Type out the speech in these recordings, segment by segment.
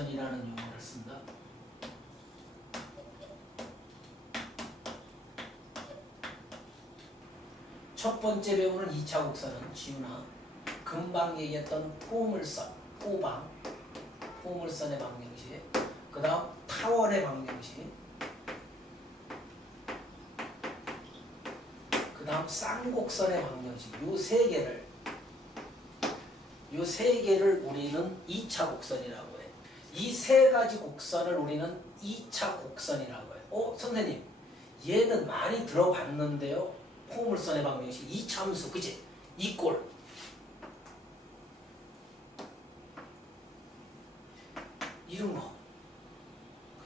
곡선이라는 용어를 쓴다. 첫 번째 배우는 2차 곡선은 지훈아 금방 얘기했던 포물선, 포물선의 방정식, 그 다음 타원의 방정식, 그 다음 쌍곡선의 방정식, 요 세 개를 우리는 2차 곡선이라고 해. 이 세 가지 곡선을 우리는 2차 곡선이라고 해. 선생님, 얘는 많이 들어봤는데요. 포물선의 방정식 2차 함수, 그치? 이 꼴. 이런 거.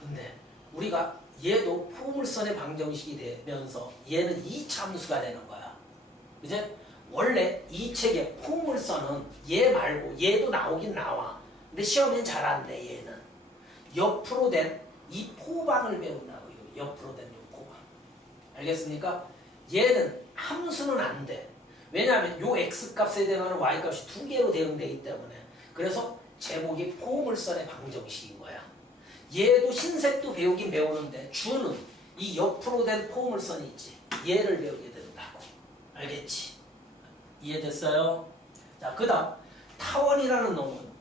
근데 우리가 얘도 포물선의 방정식이 되면서 얘는 2차 함수가 되는 거야. 이제 원래 이 책에 포물선은 얘 말고 얘도 나오긴 나와. 근데 시험엔 잘 안 돼, 얘는. 옆으로 된 이 포방을 배운다고. 옆으로 된 이 포방. 알겠습니까? 얘는 함수는 안 돼. 왜냐하면 요 x값에 해당하는 y값이 두 개로 대응되기 때문에. 그래서 제목이 포물선의 방정식인 거야. 얘도 흰색도 배우긴 배우는데 주는 이 옆으로 된 포물선이 있지. 얘를 배우게 된다고. 알겠지? 이해됐어요? 자, 그 다음 타원이라는 놈은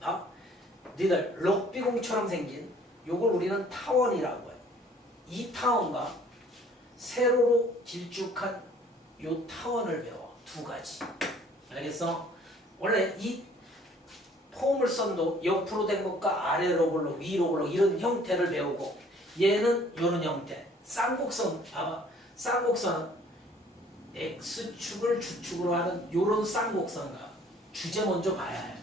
니들 럭비공처럼 생긴 요걸 우리는 타원이라고 해. 이 타원과 세로로 길쭉한 요 타원을 배워. 두 가지. 알겠어? 원래 이 포물선도 옆으로 된 것과 아래로 굴러 위로 굴러 이런 형태를 배우고, 얘는 이런 형태. 쌍곡선 봐봐. 쌍곡선은 x축을 주축으로 하는 요런 쌍곡선과 주제 먼저 봐야 해.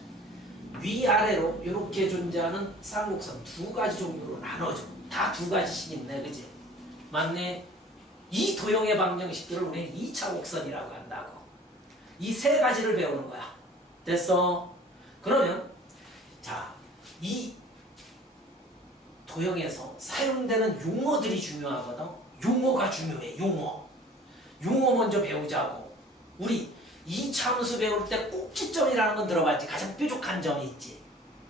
위아래로 이렇게 존재하는 쌍곡선 두 가지 종류로 나눠져. 다 두 가지씩 있네, 그지? 맞네. 이 도형의 방정식들을 우리는 2차 곡선이라고 한다고. 이 세 가지를 배우는 거야. 됐어? 그러면 자, 이 도형에서 사용되는 용어들이 중요하거든. 용어가 중요해. 용어 먼저 배우자고. 우리 2차 함수 배울 때 꼭지점이라는 건 들어봤지. 가장 뾰족한 점이 있지.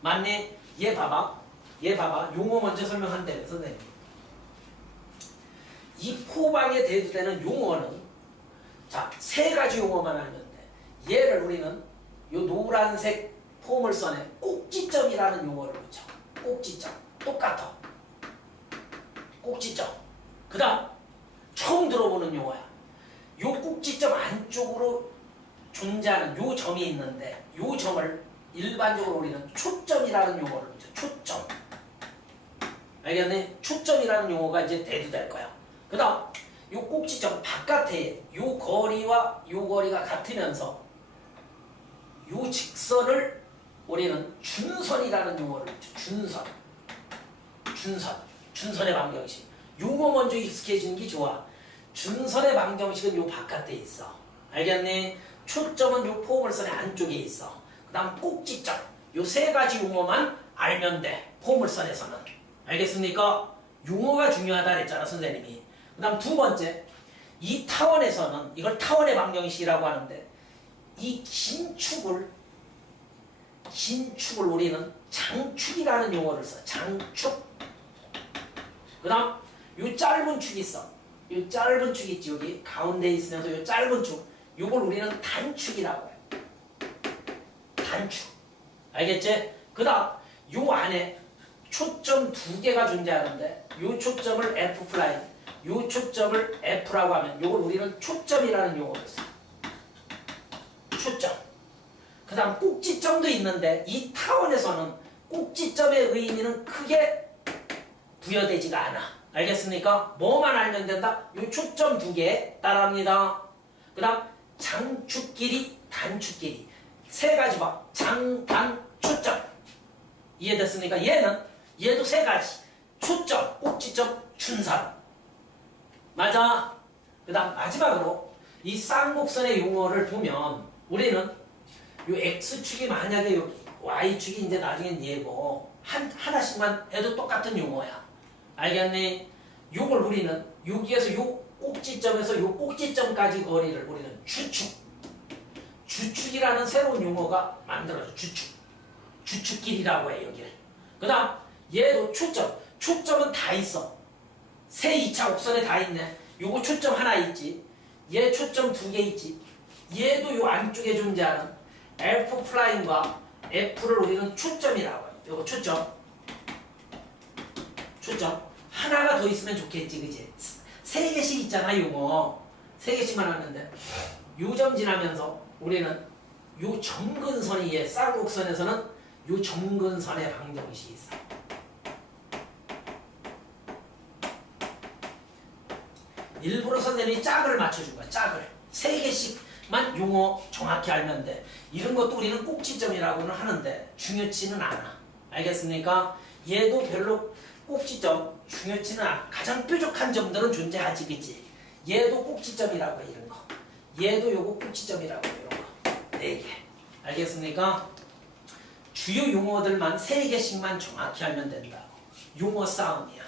맞네? 얘 봐봐. 용어 먼저 설명한대, 선생님. 이 포방에 대두되는 용어는 자, 세 가지 용어만 알면 돼. 얘를 우리는 요 노란색 포물선에 꼭지점이라는 용어를 붙여. 꼭지점. 똑같아. 꼭지점. 그 다음 처음 들어보는 용어야. 요 꼭지점 안쪽으로 존재하는 요 점이 있는데 요 점을 일반적으로 우리는 초점이라는 용어를 붙여. 초점. 알겠네? 초점이라는 용어가 이제 대두될 거야. 그 다음 요 꼭지점 바깥에 요 거리와 요 거리가 같으면서 요 직선을 우리는 준선이라는 용어를 붙여. 준선의 방정식. 요거 먼저 익숙해지는 게 좋아. 준선의 방정식은 요 바깥에 있어. 알겠니? 초점은 요 포물선의 안쪽에 있어. 그 다음 꼭지점. 요 세 가지 용어만 알면 돼. 포물선에서는. 알겠습니까? 용어가 중요하다 그랬잖아, 선생님이. 그 다음 두 번째. 이 타원에서는 이걸 타원의 방정식이라고 하는데 이 긴 축을 우리는 장축이라는 용어를 써. 장축. 그 다음 요 짧은 축이 있어. 요 짧은 축 있지. 여기 가운데 있으면서 요 짧은 축. 요걸 우리는 단축이라고 해. 단축. 알겠지? 그 다음 요 안에 초점 두 개가 존재하는데 요 초점을 F', 요 초점을 F라고 하면 요걸 우리는 초점이라는 용어를 써. 초점. 그 다음 꼭지점도 있는데 이 타원에서는 꼭지점의 의미는 크게 부여되지가 않아. 알겠습니까? 뭐만 알면 된다? 요 초점 두 개 따라합니다. 그 다음 장축끼리, 단축끼리. 세 가지 봐. 장, 단, 초점. 이해됐습니까? 얘도 세 가지. 초점, 꼭지점, 준선. 맞아? 그 다음 마지막으로 이 쌍곡선의 용어를 보면 우리는 요 X축이 만약에 여기 Y축이 이제 나중엔 얘고 하나씩만 해도 똑같은 용어야. 알겠니? 요걸 우리는 여기에서 요 꼭지점에서 요 꼭지점까지 거리를 우리는 주축이라는 새로운 용어가 만들어져. 주축길이라고 해, 여기를. 그 다음 얘도 초점. 초점은 다 있어. 세 2차 곡선에 다 있네. 요거 초점 하나 있지. 얘 초점 2개 있지. 얘도 요 안쪽에 존재하는 F'과 F를 우리는 초점이라고 해요. 요거 초점. 초점. 하나가 더 있으면 좋겠지, 그지? 세 개씩 있잖아, 요거. 세 개씩만 하는데. 요 점 지나면서 우리는 요 점근선이 얘 쌀곡선에서는 요 점근선의 방정식이 있어. 일부러 선생님이 짝을 맞춰준 거야. 짝을. 세 개씩만 용어 정확히 알면 돼. 이런 것도 우리는 꼭지점이라고는 하는데 중요치는 않아. 알겠습니까? 얘도 별로 꼭지점 중요치는 않아. 가장 뾰족한 점들은 존재하지, 그치? 얘도 꼭지점이라고 해, 이런 거. 얘도 요거 꼭지점이라고 해, 이런 거. 4개. 알겠습니까? 주요 용어들만 3개씩만 정확히 알면 된다. 용어 싸움이야.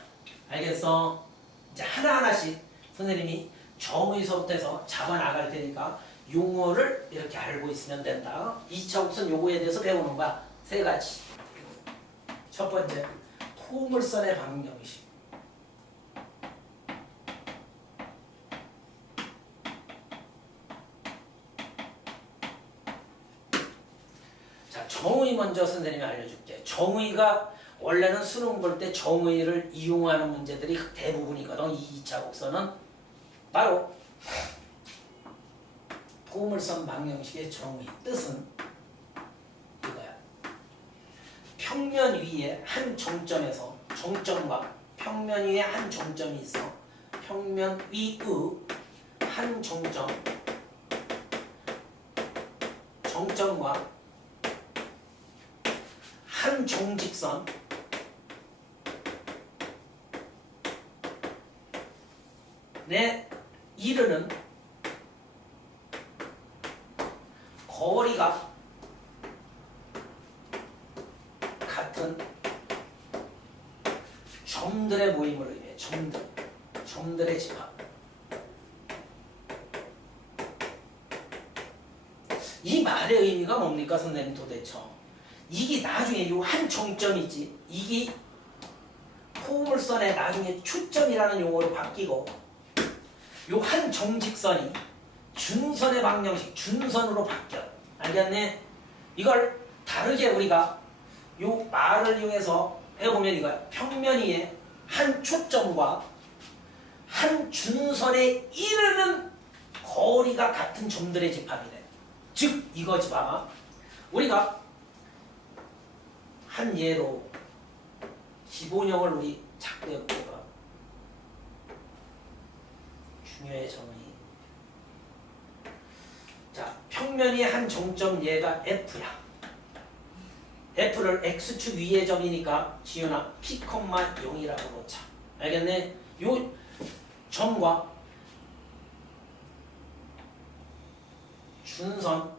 알겠어? 이제 하나하나씩 선생님이 정의서부터 해서 잡아나갈 테니까 용어를 이렇게 알고 있으면 된다. 2차 곡선 요거에 대해서 배우는 거야. 3가지. 첫 번째, 포물선의 방정식. 자, 정의 먼저 선생님이 알려줄게. 정의가 원래는 수능 볼 때 정의를 이용하는 문제들이 대부분이거든. 이 2차 곡선은 바로 포물선 방정식의 정의. 뜻은 이거야. 평면 위에 한 정점에서 정점과 평면 위에 한 정점이 있어. 평면 위의 한 정점, 정점과 한 정직선 내 이르는 거리가 같은 점들의 모임을 의미해. 점들의 집합. 이 말의 의미가 뭡니까, 선생님 도대체? 이게 나중에 요 한 정점이지. 이게 포물선의 나중에 초점이라는 용어로 바뀌고 요 한 정직선이 준선의 방정식, 준선으로 바뀌어. 알겠네? 이걸 다르게 우리가 요 말을 이용해서 해보면 이거야. 평면 위에 한 초점과 한 준선에 이르는 거리가 같은 점들의 집합이래. 즉 이거지 봐. 우리가 한 예로 기본형을 우리 찾고 해볼까. 중요해 정의. 자, 평면이 한 정점 얘가 F야. F를 X축 위의 점이니까 지윤아 P, 0이라고 놓자. 알겠네? 요 점과 준선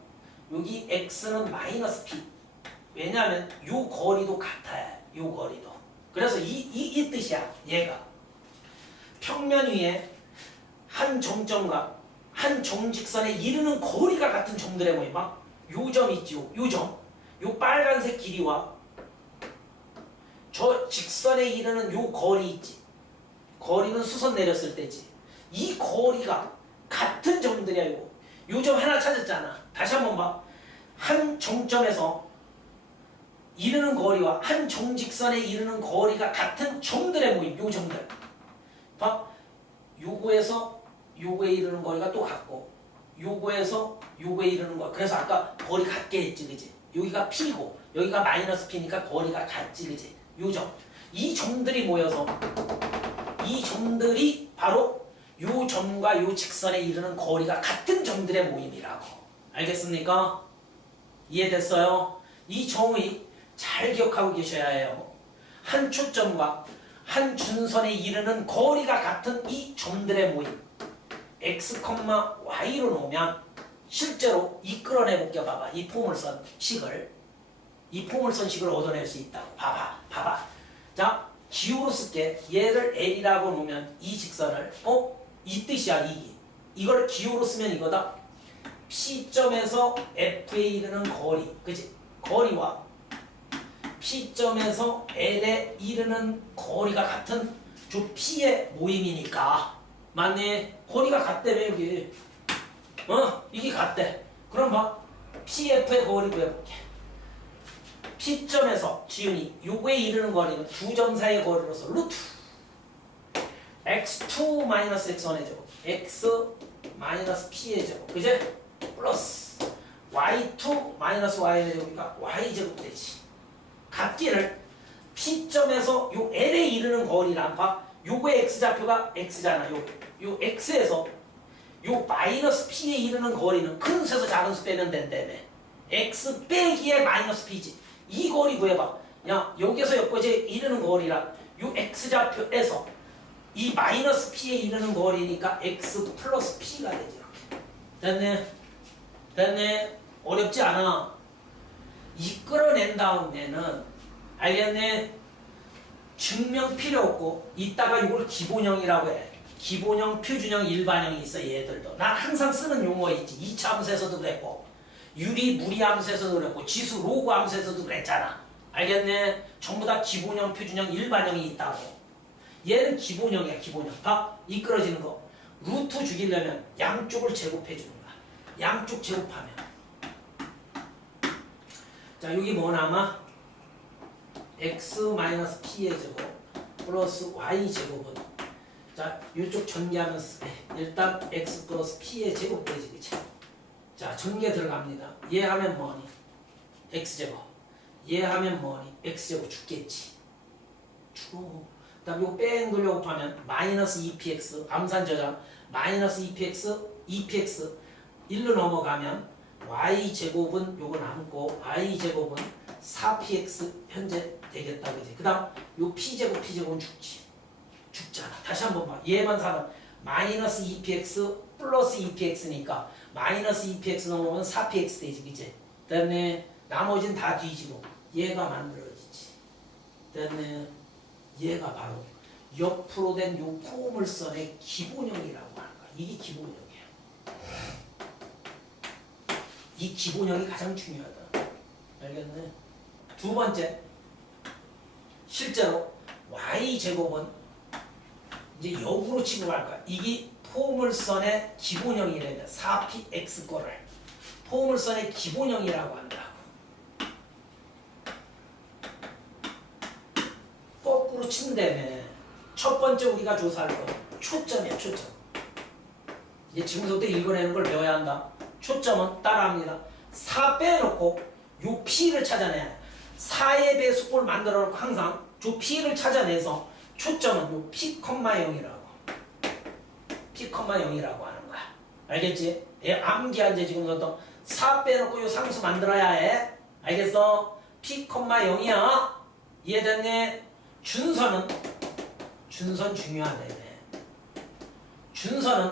여기 X는 마이너스 P. 왜냐하면 요 거리도 같아요. 요 거리도. 그래서 이 뜻이야. 얘가 평면 위에 한 정점과 한 정직선에 이르는 거리가 같은 점들의 모임. 막 요 점 있죠. 요 점. 요 빨간색 길이와 저 직선에 이르는 요 거리 있지. 거리는 수선 내렸을 때지. 이 거리가 같은 점들이야. 요 점 하나 찾았잖아. 다시 한번 봐. 한 정점에서 이르는 거리와 한 정직선에 이르는 거리가 같은 점들의 모임. 요 점들. 봐. 요거에서 요거에 이르는 거리가 또 같고 요거에서 요거에 이르는 거. 그래서 아까 거리 같게 했지, 그지? 여기가 P고 여기가 마이너스 P니까 거리가 같지, 그지? 요 점. 이 점들이 모여서 이 점들이 바로 요 점과 요 직선에 이르는 거리가 같은 점들의 모임이라고. 알겠습니까? 이해됐어요? 이 정의 잘 기억하고 계셔야 해요. 한 초점과 한 준선에 이르는 거리가 같은 이 점들의 모임. X, Y로 놓으면 실제로 이끌어내볼게. 봐봐. 이 포물선 식을. 이 포물선 식을 얻어낼 수 있다고. 봐봐. 자, 기호로 쓸게. 얘를 L이라고 놓으면 이 직선을 이 뜻이야. 이걸 기호로 쓰면 이거다. P점에서 F에 이르는 거리. 그치? 거리와 P점에서 L에 이르는 거리가 같은 주 P의 모임이니까 맞니? 거리가 같다며 여기 이게 같대. 그럼 봐 PF의 거리 구해볼게. P점에서 지훈이 요거에 이르는 거리는 두 점 사이의 거리로서 루트 x2 마이너스 x1의 제곱 x 마이너스 p의 제곱 그제? 플러스 y2 마이너스 y의 제곱이니까 y제곱 되지. 같기를 P점에서 요 L에 이르는 거리란 봐. 요거의 x좌표가 x잖아. 요 x에서 요 마이너스 p에 이르는 거리는 큰 수에서 작은 수 빼면 된다며. x 빼기에 마이너스 p지. 이 거리 구해봐. 야 여기서 여기까지 이르는 거리라 요 x좌표에서 이 마이너스 p에 이르는 거리니까 x 플러스 p가 되지. 이렇게 됐네? 됐네? 어렵지 않아. 이끌어낸 다음에는 알겠네? 증명 필요 없고 이따가 이걸 기본형이라고 해. 기본형, 표준형, 일반형이 있어 얘들도. 난 항상 쓰는 용어 있지. 2차 함수에서도 그랬고 유리, 무리 함수에서도 그랬고 지수, 로그 함수에서도 그랬잖아. 알겠네? 전부 다 기본형, 표준형, 일반형이 있다고. 얘는 기본형이야. 기본형. 봐. 이끌어지는 거. 루트 죽이려면 양쪽을 제곱해 주는 거야. 양쪽 제곱하면 자 여기 뭐 남아? x-p의 제곱 플러스 y제곱은 자 이쪽 전개하면서 일단 x 플러스 p의 제곱 되지 그치? 자 전개 들어갑니다. 얘 하면 뭐니? x제곱. 얘 하면 뭐니? x제곱 죽겠지. 죽어. 그 다음 이거 뺑 돌려 곱하면 마이너스 2px 암산 저장 마이너스 2px 1로 넘어가면 y제곱은 요거 남고 y제곱은 4px 현재 되겠다 그지? 그 다음 요 p제곱은 죽잖아. 다시 한번 봐. 얘만 사면 마이너스 2px 플러스 2px니까 마이너스 2px 넘어오면 4px 되지 그지? 됐네. 나머지는 다 뒤지고 얘가 만들어지지. 됐네. 얘가 바로 옆으로 된 요 포물선의 기본형이라고 하는 거야. 이게 기본형이야. 이 기본형이 가장 중요하다. 알겠네? 두 번째, 실제로 y제곱은 이제 역으로 취급할 거야. 이게 포물선의 기본형이라면 4px 거를 포물선의 기본형이라고 한다고. 거꾸로 친다며. 첫 번째 우리가 조사할 거 초점이야. 초점. 이제 지금부터 읽어내는 걸 배워야 한다. 초점은 따라합니다. 4 빼놓고 요 p를 찾아내야 돼. 4의 배수꼴 만들어 놓고 항상 요 p를 찾아내서 초점은 요 p, 0이라고 p,0이라고 하는 거야. 알겠지? 암기한 제 지금부터 4 빼놓고 요 상수 만들어야 해. 알겠어? p, 0이야. 이해됐네? 준선 중요하네. 준선은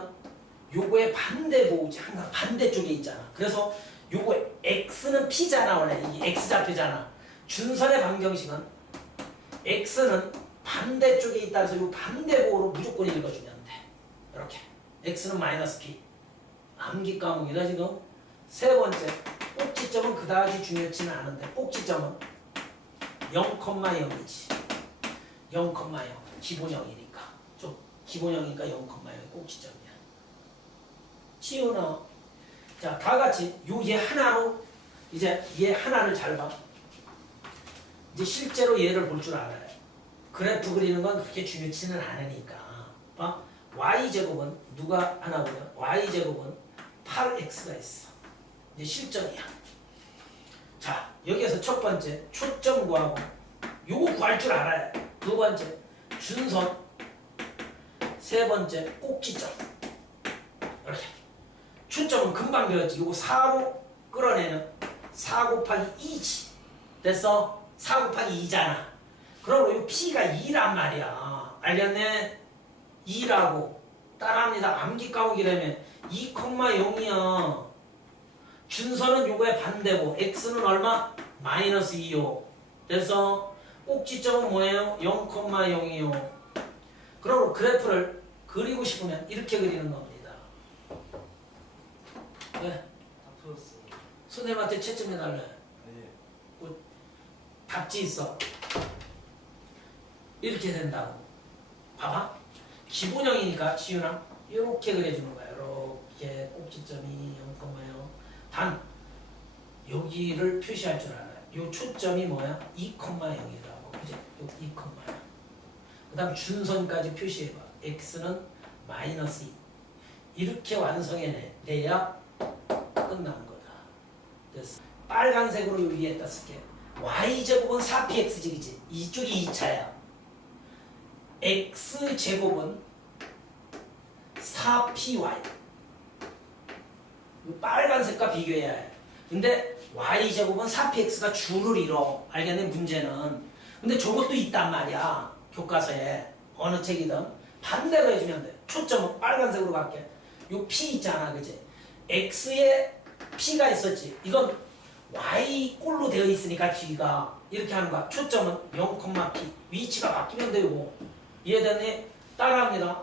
요거의 반대 보호지. 항상 반대쪽에 있잖아. 그래서 요거 x는 p잖아. 원래 이 x좌표잖아. 준선의 방정식은 x는 반대쪽에 있다 해서 요 반대 보호로 무조건 읽어주면 돼. 이렇게 x는 마이너스 p. 암기 과목이다 지금. 세 번째 꼭지점은 그다지 중요치는 않은데 꼭지점은 0,0이지. 0,0 기본형이니까 좀 기본형이니까 0,0이 꼭지점이야. 치우나. 자, 다 같이 요 얘 하나로 이제 얘 하나를 잘 봐. 이제 실제로 얘를 볼 줄 알아요. 그래프 그리는 건 그렇게 중요치는 않으니까. 봐. y제곱은 누가 하나고요? y제곱은 8x가 있어. 이제 실전이야. 자, 여기에서 첫 번째 초점 구하고 요거 구할 줄 알아요. 두 번째 준선. 세 번째 꼭지점. 이렇게. 초점은 금방 배웠지. 요거 4로 끌어내는 4 곱하기 2지. 됐어? 4 곱하기 2잖아. 그럼 요 p가 2란 말이야. 알겠네? 2라고 따라합니다. 암기 과목이라면 2,0이야. 준선은 요거의 반대고 x는 얼마? 마이너스 2요. 됐어? 꼭지점은 뭐예요? 0,0이요. 그럼 그래프를 그리고 싶으면 이렇게 그리는 겁니다. 왜? 다 풀었어. 선생님한테 채점해달래. 네. 답지 있어. 이렇게 된다고. 봐봐. 기본형이니까 지윤아 이렇게 그려주는 거야. 이렇게 꼭지점이 0,0. 단 여기를 표시할 줄 알아요. 요 초점이 뭐야? 2,0이라고. 그지? 요 2,0야. 그 다음 준선까지 표시해봐. x는 마이너스 2. 이렇게 완성해내야 끝나는 거다. 됐어. 빨간색으로 요 위에다 쓸게. y제곱은 4px지, 그지? 이쪽이 2차야. x제곱은 4py. 빨간색과 비교해야 해. 근데 y제곱은 4px가 줄을 이뤄. 알겠네, 문제는. 근데 저것도 있단 말이야. 교과서에. 어느 책이든. 반대로 해주면 돼. 초점은 빨간색으로 갈게. 요 p 있잖아, 그지? x에 p가 있었지. 이건 y 꼴로 되어 있으니까 뒤가 이렇게 하는 거야. 초점은 0,p. 위치가 바뀌면 되고. 이해됐니? 따라합니다.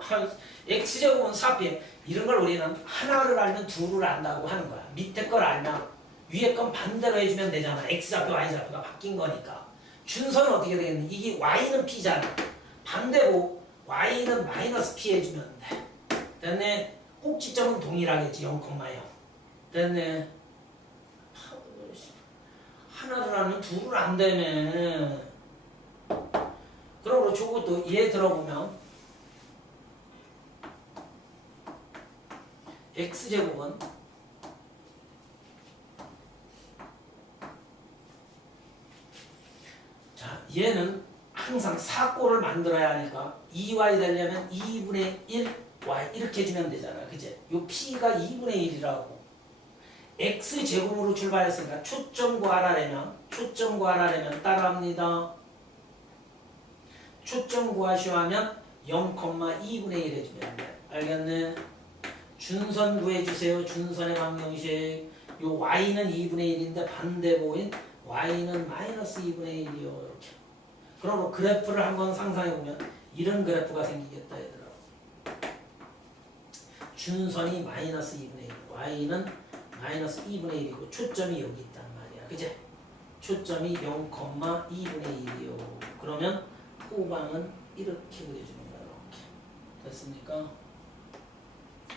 x제곱은 4p. 이런 걸 우리는 하나를 알면 둘을 안다고 하는 거야. 밑에 걸 알면 위에 건 반대로 해주면 되잖아. x좌표, y좌표가 바뀐 거니까. 준선은 어떻게 되겠니? 이게 y는 p잖아. 반대로 y는 마이너스 p 해주면 돼. 됐네? 꼭지점은 동일하겠지. 0,0. 됐네? 하나를 알면 둘을 안 되네. 그러므로 저것도 얘 들어보면 x제곱은 자, 얘는 항상 사꼴을 만들어야 하니까 2y 되려면 2분의 1y 이렇게 해주면 되잖아. 그치? 요 p가 2분의 1이라고. x제곱으로 출발했으니까 초점 구하라면 따라합니다. 초점 구하시오 하면 0,2분의 1 해주면 돼. 알겠네? 준선 구해주세요. 준선의 방정식. 요 y는 2분의 1인데 반대보인 y는 마이너스 2분의 1이요. 이렇게. 그러면 그래프를 한번 상상해보면 이런 그래프가 생기겠다, 얘들아. 준선이 마이너스 2분의 1, y는 마이너스 2분의 1이고 초점이 여기 있단 말이야. 그제? 초점이 0,2분의 1이요. 그러면 후방은 이렇게 그려주는 거야. 이렇게. 됐습니까?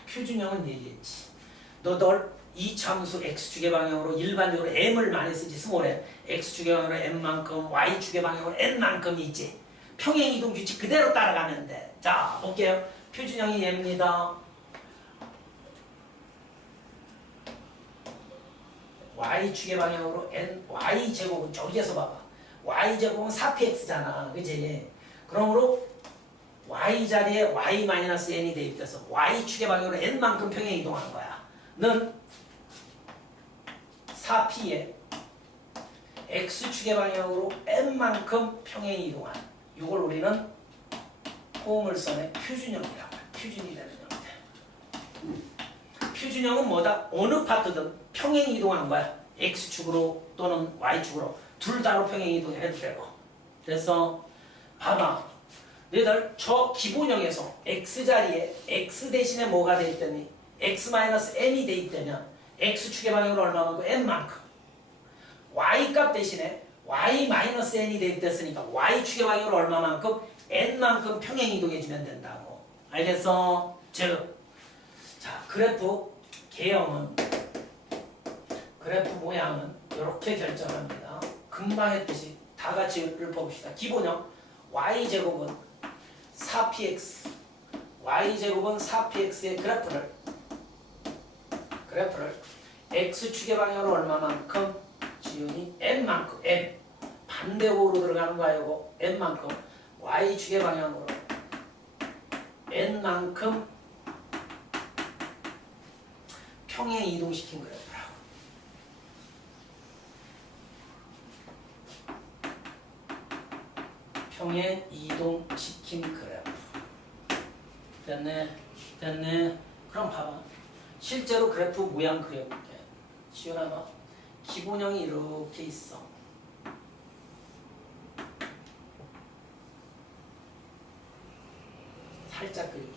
표준형은 얘기했지. 너들 이 참수 x축의 방향으로 일반적으로 m을 많이 쓰지. 스몰에 x축의 방향으로 m만큼, y축의 방향으로 n만큼이 있지. 평행이동 규칙 그대로 따라가면 돼. 자, 볼게요. 표준형이 얘입니다. y축의 방향으로 n, y제곱은 저기에서 봐봐. y제곱은 4px잖아. 그치? 그러므로 y 자리에 y-n이 대입돼서 y축의 방향으로 n만큼 평행 이동한 거야. 는 4p에 x축의 방향으로 n만큼 평행 이동한 이걸 우리는 포물선의 표준형이라고 해. 표준이 되는 형태. 표준형은 뭐다? 어느 파트든 평행 이동하는 거야. x축으로 또는 y축으로 둘 다로 평행 이동해도 되고. 그래서 봐봐. 너희들 저 기본형에서 x자리에 x 대신에 뭐가 대입되니? x-n이 대입되면 x축의 방향으로 얼마만큼? n만큼. y값 대신에 y-n이 대입됐으니까 y축의 방향으로 얼마만큼? n만큼 평행 이동해주면 된다고. 알겠어? 즉, 자, 그래프 개형은, 그래프 모양은 이렇게 결정합니다. 금방 했듯이 다 같이 읊어봅시다. 기본형 y제곱은 4px, y제곱은 4px의 그래프를 x축의 방향으로 얼마만큼? 지윤이 n만큼, n 반대호로 들어가는 거 아니고 n만큼 y축의 방향으로 n만큼 평행 이동시킨 그래프라고. 평행 이동시킨 그래프. 됐네? 됐네? 그럼 봐봐. 실제로 그래프 모양 그려볼게. 지훈아 봐. 기본형이 이렇게 있어. 살짝 그릴게.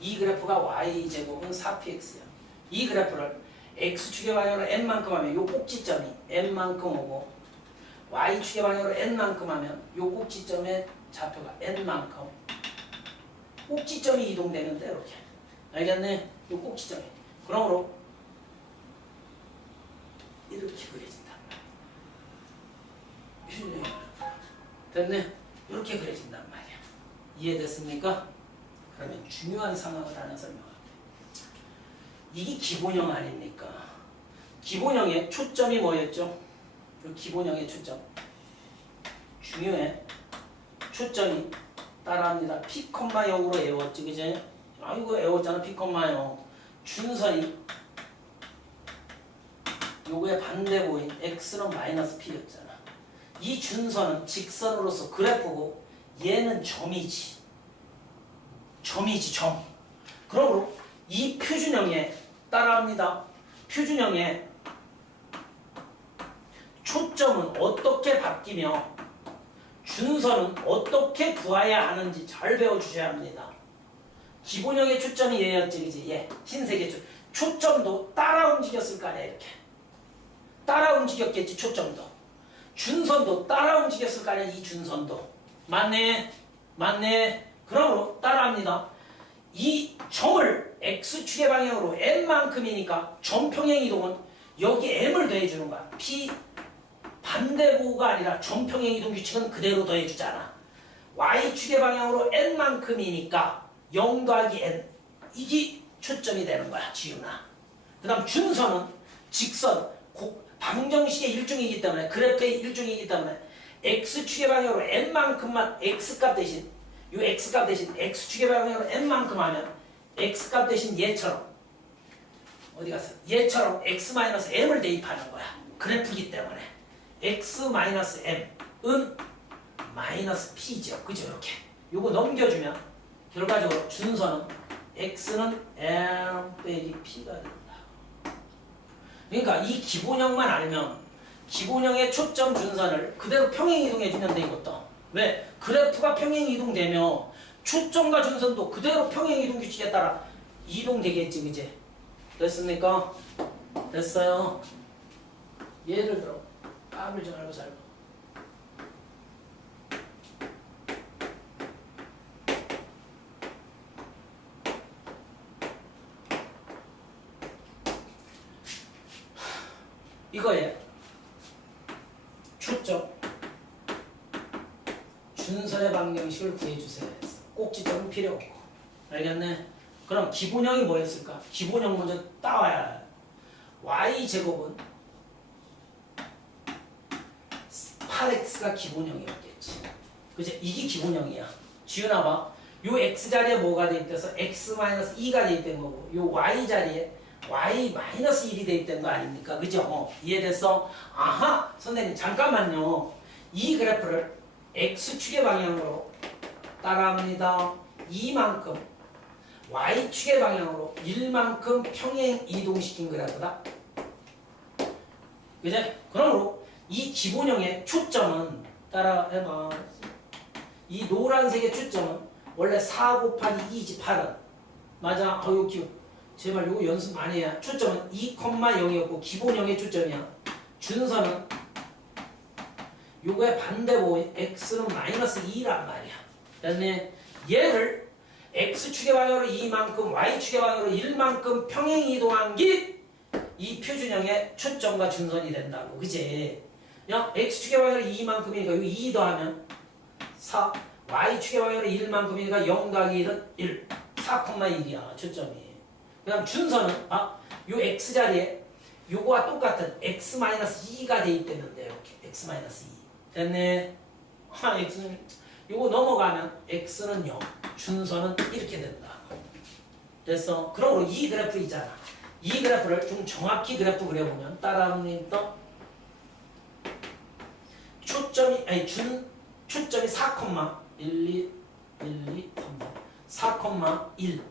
이 그래프가 y제곱은 4px야. 이 그래프를 x축의 방향으로 n만큼 하면 이 꼭지점이 n만큼 오고 y축의 방향으로 n만큼 하면 요 꼭지점의 좌표가 n만큼 꼭지점이 이동되는데 이렇게 알겠네? 요 꼭지점이 그러므로 이렇게 그려진단 말이야. 됐네? 이렇게 그려진단 말이야. 이해됐습니까? 그러면 중요한 상황을 하나 설명할게. 이게 기본형 아닙니까? 기본형의 초점이 뭐였죠? 기본형의 초점. 중요해. 초점이 따라합니다. P, 0으로 외웠지, 그지? 아이고, 외웠잖아, P, 0. 준선이 요거의 반대보인 X는 마이너스 P였잖아. 이 준선은 직선으로서 그래프고 얘는 점이지. 점이지, 점. 그러므로 이 표준형에 따라합니다. 표준형에 초점은 어떻게 바뀌며 준선은 어떻게 구해야 하는지 잘 배워주셔야 합니다. 기본형의 초점이 얘였지, 그지? 얘 흰색의 초점도 따라 움직였을 거 아니야, 이렇게. 따라 움직였겠지, 초점도. 준선도 따라 움직였을 거 아니야, 이 준선도. 맞네, 맞네. 그러므로 따라합니다. 이 점을 x축의 방향으로 n만큼이니까 점평행 이동은 여기 m을 더해주는 거야. p 반대구가 아니라 점평행 이동 규칙은 그대로 더해주잖아. y축의 방향으로 n만큼이니까 0 더하기 n 이게 초점이 되는 거야, 지윤아. 그 다음 준선은 직선 방정식의 일종이기 때문에 그래프의 일종이기 때문에 x축의 방향으로 n만큼만 x값 대신 이 x값 대신 x축의 방향으로 n만큼 하면 x값 대신 얘처럼 어디 갔어? 얘처럼 x-m을 대입하는 거야. 그래프이기 때문에 x-m은 마이너스 p죠. 그죠? 이렇게 요거 넘겨주면 결과적으로 준선은 x는 m 빼기 p가 된다. 그러니까 이 기본형만 알면 기본형의 초점 준선을 그대로 평행 이동해주면 돼, 이것도. 왜? 그래프가 평행 이동되며 초점과 준선도 그대로 평행 이동 규칙에 따라 이동되겠지, 그지? 됐습니까? 됐어요. 예를 들어 까불지 말고 잘 봐. 이거에 초점 준선의 방정식을 구해주세요. 꼭지점은 필요 없고. 알겠네? 그럼 기본형이 뭐였을까? 기본형 먼저 따와야 해. y제곱은 8x가 기본형이었겠지. 그치? 이게 기본형이야. 지훈아 봐. 요 x자리에 뭐가 대입돼서 x-2가 대입된 거고 요 y자리에 y-1이 대입된 거 아닙니까? 그죠? 이해됐어? 아하! 선생님 잠깐만요. 이 그래프를 x축의 방향으로 따라합니다. 2만큼 y축의 방향으로 1만큼 평행 이동시킨 그래프다. 그제? 그러므로 이 기본형의 초점은 따라해봐. 이 노란색의 초점은 원래 4 곱하기 2지 8은 맞아. 어유 기억. 제발 요거 연습 많이 해야. 초점은 2,0이었고 기본형의 초점이야. 준선은 요거의 반대보 x는 마이너스 2란 말이야. 됐네? 얘를 x축의 방향으로 2만큼 y축의 방향으로 1만큼 평행 이동한 게 이 표준형의 초점과 준선이 된다고. 그치? 야, x축의 방향으로 2만큼이니까 요 2 더하면 4 y축의 방향으로 1만큼이니까 0 더하기 1은 1 4,1이야 초점이. 그 다음 준선은 요 x자리에 요거와 똑같은 x-2가 대입되면 돼요. 이렇게 x-2 됐네? x는 요거 넘어가면 x는 0 준선은 이렇게 된다. 됐어? 그러므로 이 그래프 있잖아. 이 그래프를 좀 정확히 그래프 그려보면 따라하는 또 초점이 4, 1, 2, 4,1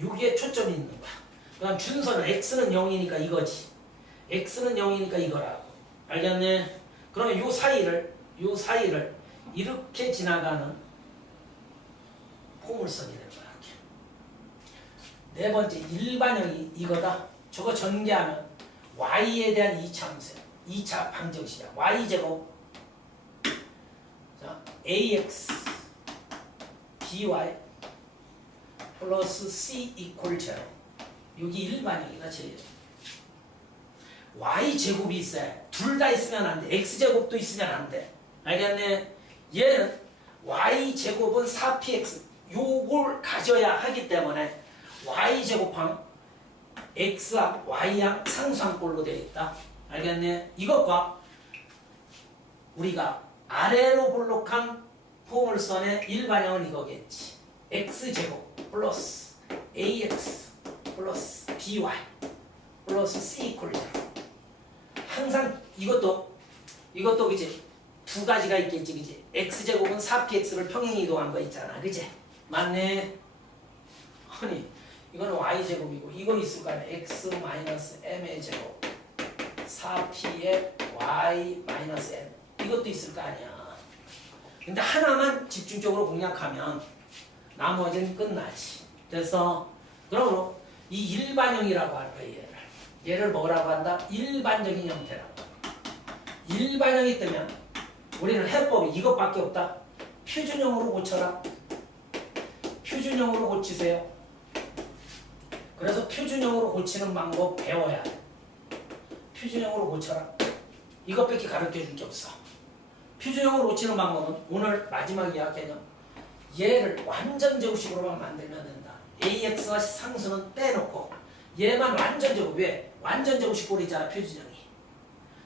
여기에 초점이 있는 거야. 그 다음 준선은 x는 0이니까 이거지. x는 0이니까 이거라고. 알겠네? 그러면 요 사이를 이렇게 지나가는 포물선이 되는 거야. 이렇게. 네 번째 일반형이 이거다. 저거 전개하면 y에 대한 이차함수. 2차 방정식이야. y제곱 자 ax by 플러스 c 이퀄 0. 여기 일반형이다 제일. y제곱이 있어야 둘 다 있으면 안 돼. x제곱도 있으면 안 돼. 알겠네? 얘는 y제곱은 4px 요걸 가져야 하기 때문에 y제곱항 x항 y항 상수항꼴로 되어 있다. 알겠네? 이것과 우리가 아래로 볼록한 포물선의 일반형은 이거겠지. x제곱 플러스 ax 플러스 by 플러스 c 이퀄 0. 항상 이것도 그지? 두 가지가 있겠지, 그지? x제곱은 4px를 평행 이동한 거 있잖아, 그지? 맞네. 아니, 이거는 y제곱이고 이거 있을 거 아니야. x 마이너스 m의 제곱 4p의 y 마이너스 m 이것도 있을 거 아니야. 근데 하나만 집중적으로 공략하면 나머지는 끝나지. 그래서 그러므로 이 일반형이라고 할 거야. 얘를 뭐라고 한다? 일반적인 형태라고. 일반형이 뜨면 우리는 해법이 이것밖에 없다. 표준형으로 고쳐라. 표준형으로 고치세요. 그래서 표준형으로 고치는 방법 배워야 돼. 표준형으로 고쳐라. 이것밖에 가르쳐줄 게 없어. 표준형으로 고치는 방법은 오늘 마지막 이야기 개념. 얘를 완전 제곱식으로만 만들면 된다. AX와 상수는 빼놓고 얘만 완전 제곱. 왜? 완전 제곱식 꼴이잖아 표준형이.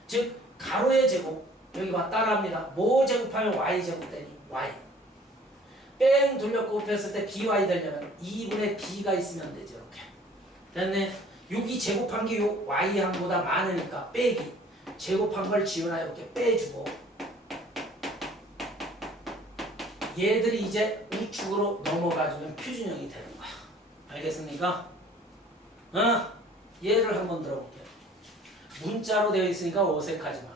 즉 가로의 제곱 여기 봐 따라합니다. 뭐 제곱하면 y 제곱 되니? y. 뺑 돌려 곱했을 때 by 되려면 2분의 b가 있으면 되죠. 이렇게. 됐네. 여기 제곱한 게 요 y항보다 많으니까 빼기. 제곱한 걸 지우나 이렇게 빼주고 얘들이 이제 우측으로 넘어가주면 표준형이 되는 거야. 알겠습니까? 얘를 한번 들어볼게요. 문자로 되어 있으니까 어색하지 마.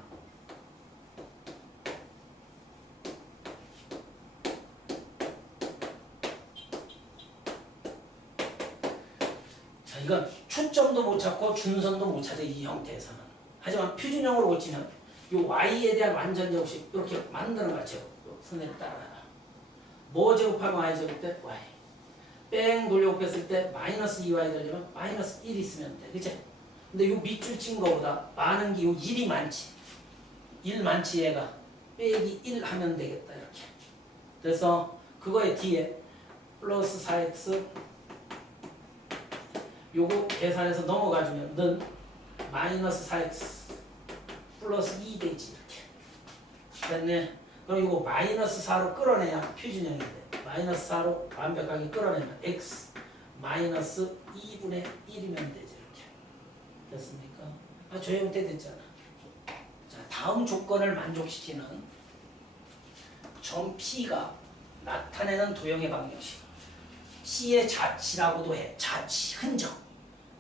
자, 이건 초점도 못 찾고 준선도 못 찾아 이 형태에서는. 하지만 표준형으로 고치면 이 y에 대한 완전 제곱식 이렇게 만드는 거야. 제곱. 선생님 따라해라. 뭐 제곱하면 y 제곱 때 y. 뺑 돌려 곱했을 때 마이너스 2y 되려면 마이너스 1 있으면 돼. 그치? 근데 요 밑줄 친 거보다 많은 게 요 1이 많지. 1 많지 얘가. 빼기 1 하면 되겠다. 이렇게. 그래서 그거에 뒤에 플러스 4x 요거 계산해서 넘어가주면 는 마이너스 4x 플러스 2 되지. 이렇게. 됐네. 그럼 이거 마이너스 4로 끌어내야 표준형이 돼. 마이너스 4로 완벽하게 끌어내면 x 마이너스 2분의 1이면 되지. 이렇게. 됐습니까? 저 형태 됐잖아. 자, 다음 조건을 만족시키는 점 P가 나타내는 도형의 방정식. P의 자치라고도 해. 자치, 흔적.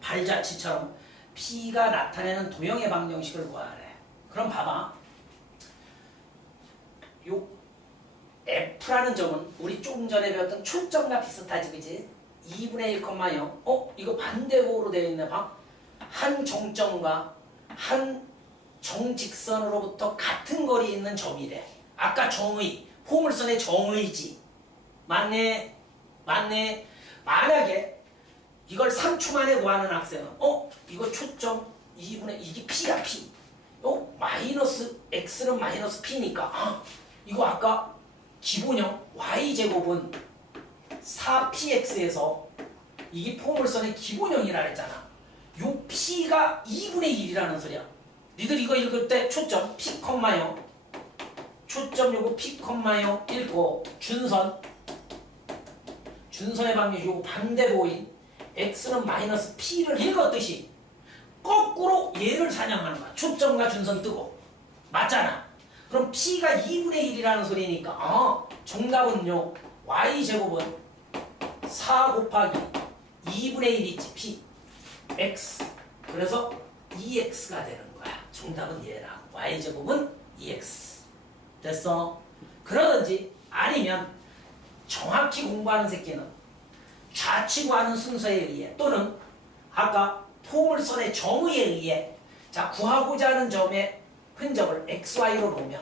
발자취처럼 P가 나타내는 도형의 방정식을 구하래. 그럼 봐봐. 요 F라는 점은 우리 조금 전에 배웠던 초점과 비슷하지, 그지? 2분의 1,0. 이거 반대곡으로 되어 있네, 봐. 한 정점과 한 정직선으로부터 같은 거리에 있는 점이래. 아까 정의, 포물선의 정의지. 맞네? 맞네? 만약에 이걸 3초 만에 구하는 학생은 이거 초점 2분의 이게 P야, P. 마이너스 X는 마이너스 P니까 이거 아까 기본형 y제곱은 4px에서 이게 포물선의 기본형이라 했잖아. 요 p가 2분의 1이라는 소리야. 니들 이거 읽을 때 초점 p, 0 초점 요거 p, 0 읽고 준선의 방정식 요거 반대보인 x는 마이너스 p를 읽었듯이 거꾸로 얘를 사냥하는 거야. 초점과 준선 뜨고. 맞잖아. 그럼 P가 2분의 1이라는 소리니까 정답은요. Y제곱은 4 곱하기 2분의 1 있지. P X. 그래서 2X가 되는 거야. 정답은 얘라. Y제곱은 2X. 됐어? 그러든지 아니면 정확히 공부하는 새끼는 좌측 구하는 순서에 의해 또는 아까 포물선의 정의에 의해 자 구하고자 하는 점의 흔적을 XY로 놓으면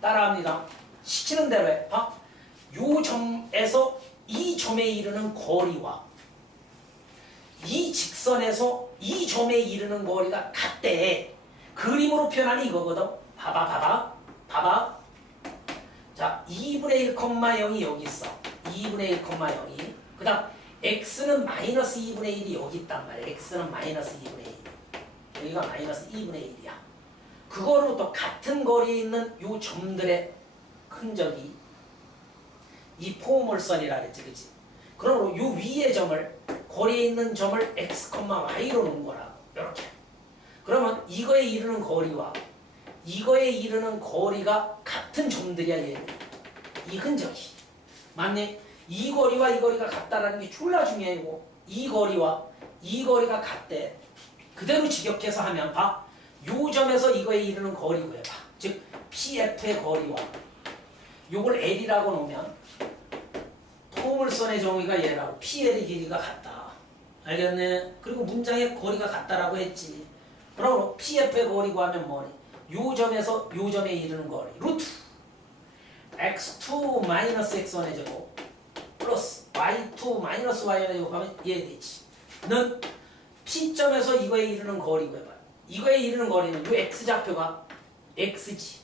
따라합니다. 시키는 대로 해. 요 점에서 이 점에 이르는 거리와 이 직선에서 이 점에 이르는 거리가 같대. 그림으로 표현하니 이거거든. 봐봐. 자, 2분의 1,0이 여기 있어. 2분의 1,0이. 그 다음 x는 마이너스 2분의 1이 여기 있단 말이야. x는 마이너스 2분의 1. 여기가 마이너스 2분의 1이야. 그거로부터 같은 거리에 있는 요 점들의 흔적이 이 포물선이라 그랬지, 그치? 그러므로 요 위의 점을, 거리에 있는 점을 x, y로 놓은 거라고. 이렇게. 그러면 이거에 이르는 거리와 이거에 이르는 거리가 같은 점들이야, 얘는. 이 흔적이. 맞니? 이 거리와 이 거리가 같다라는 게 졸라 중요하고, 이 거리와 이 거리가 같대. 그대로 직역해서 하면 봐. 요 점에서 이거에 이르는 거리 구해봐. 즉 PF의 거리와 요걸 L이라고 놓으면 포물선의 정의가 얘라고. PL의 길이가 같다. 알겠네? 그리고 문장의 거리가 같다라고 했지. 그러므로 PF의 거리 구하면 뭐니? 요 점에서 요 점에 이르는 거리 루트 x2 마이너스 x1의 제곱 플러스 y2 마이너스 y1의 제곱 하면 얘 되지. 는 P점에서 이거에 이르는 거리 구해봐. 이거에 이르는 거리는 요 x좌표가 x지.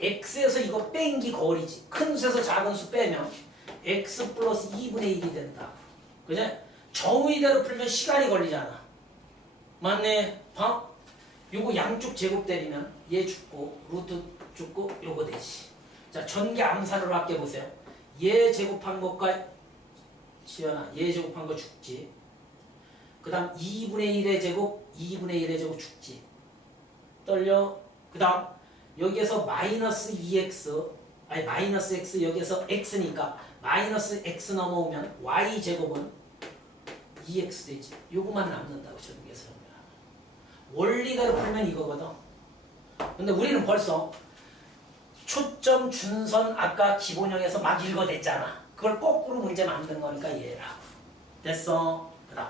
x에서 이거 뺀기 거리지. 큰 수에서 작은 수 빼면 x 플러스 2분의 1이 된다. 그죠? 정의대로 풀면 시간이 걸리잖아. 맞네? 요거 양쪽 제곱 때리면 얘 죽고 루트 죽고 요거 되지. 자, 전개 암산으로 할게 보세요. 얘 제곱한 것과 시연아 얘 제곱한 거 죽지. 그 다음 2분의 1의 제곱 2분의 1의 제곱 죽지. 떨려. 그 다음 여기에서 마이너스 2x 아니 마이너스 x 여기에서 x니까 마이너스 x 넘어오면 y 제곱은 2x 되지. 요거만 남는다고 전개해서. 원리대로 풀면 이거거든. 근데 우리는 벌써 초점, 준선 아까 기본형에서 막 읽어댔잖아. 그걸 거꾸로 문제 만든 거니까 얘라고. 됐어? 그 다음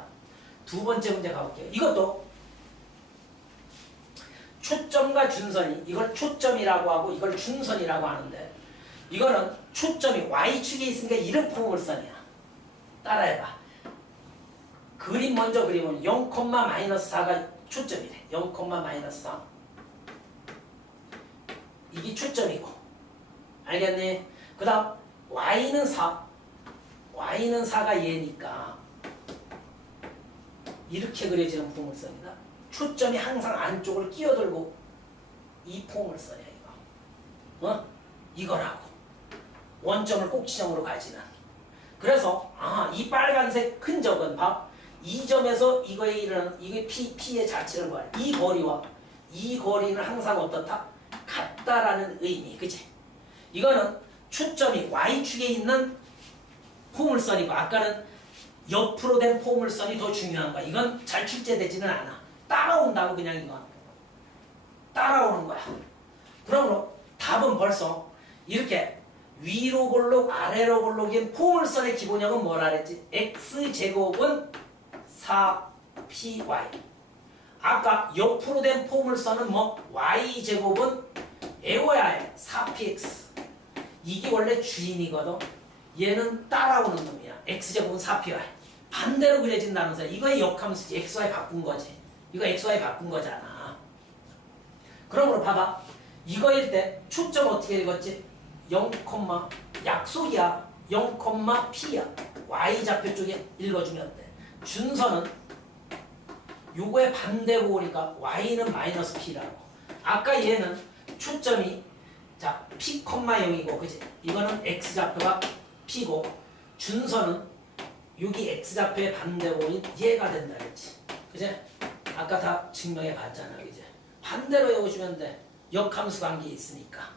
두 번째 문제 가볼게요. 이것도 초점과 준선이 이걸 초점이라고 하고 이걸 준선이라고 하는데 이거는 초점이 y축에 있으니까 이름 포물선이야. 따라해봐. 그림 먼저 그리면 0, 마이너스 4가 초점이래. 0, 마이너스 4 이게 초점이고 알겠니? 그 다음 y는 4 y는 4가 얘니까 이렇게 그려지는 포물선이다. 초점이 항상 안쪽을 끼어들고 이 포물선이야 이거. 이거라고. 원점을 꼭 지점으로 가지는. 그래서 이 빨간색 흔적은 봐. 이 점에서 이거에 이르는 이게 P의 자체를 뭐야? 이 거리와 이 거리는 항상 어떻다? 같다라는 의미, 그치? 이거는 초점이 Y축에 있는 포물선이고 아까는 옆으로 된 포물선이 더 중요한 거야. 이건 잘 출제되지는 않아. 따라온다고 그냥 이건. 따라오는 거야. 그러므로 답은 벌써 이렇게 위로 볼록 아래로 볼록인 포물선의 기본형은 뭐라 그랬지? x제곱은 4py. 아까 옆으로 된 포물선은 뭐? y제곱은 외워야 해. 4px. 이게 원래 주인이거든. 얘는 따라오는 놈이야. x제곱은 4py. 반대로 그려진다는 소리야. 이거의 역함수지. xy 바꾼 거지. 이거 xy 바꾼 거잖아. 그러므로 봐봐. 이거일 때 초점 어떻게 읽었지? 0, 약속이야. 0, p야. y좌표 쪽에 읽어주면 돼. 준선은 요거의 반대고 오니까 y는 마이너스 p라고. 아까 얘는 초점이 자 p, 0이고 그지? 이거는 x좌표가 p고 준선은 여기 x좌표의 반대고 온 얘가 된다 그랬지. 그지? 아까 다 증명해 봤잖아. 그지? 반대로 외워주면 돼. 역함수 관계 있으니까.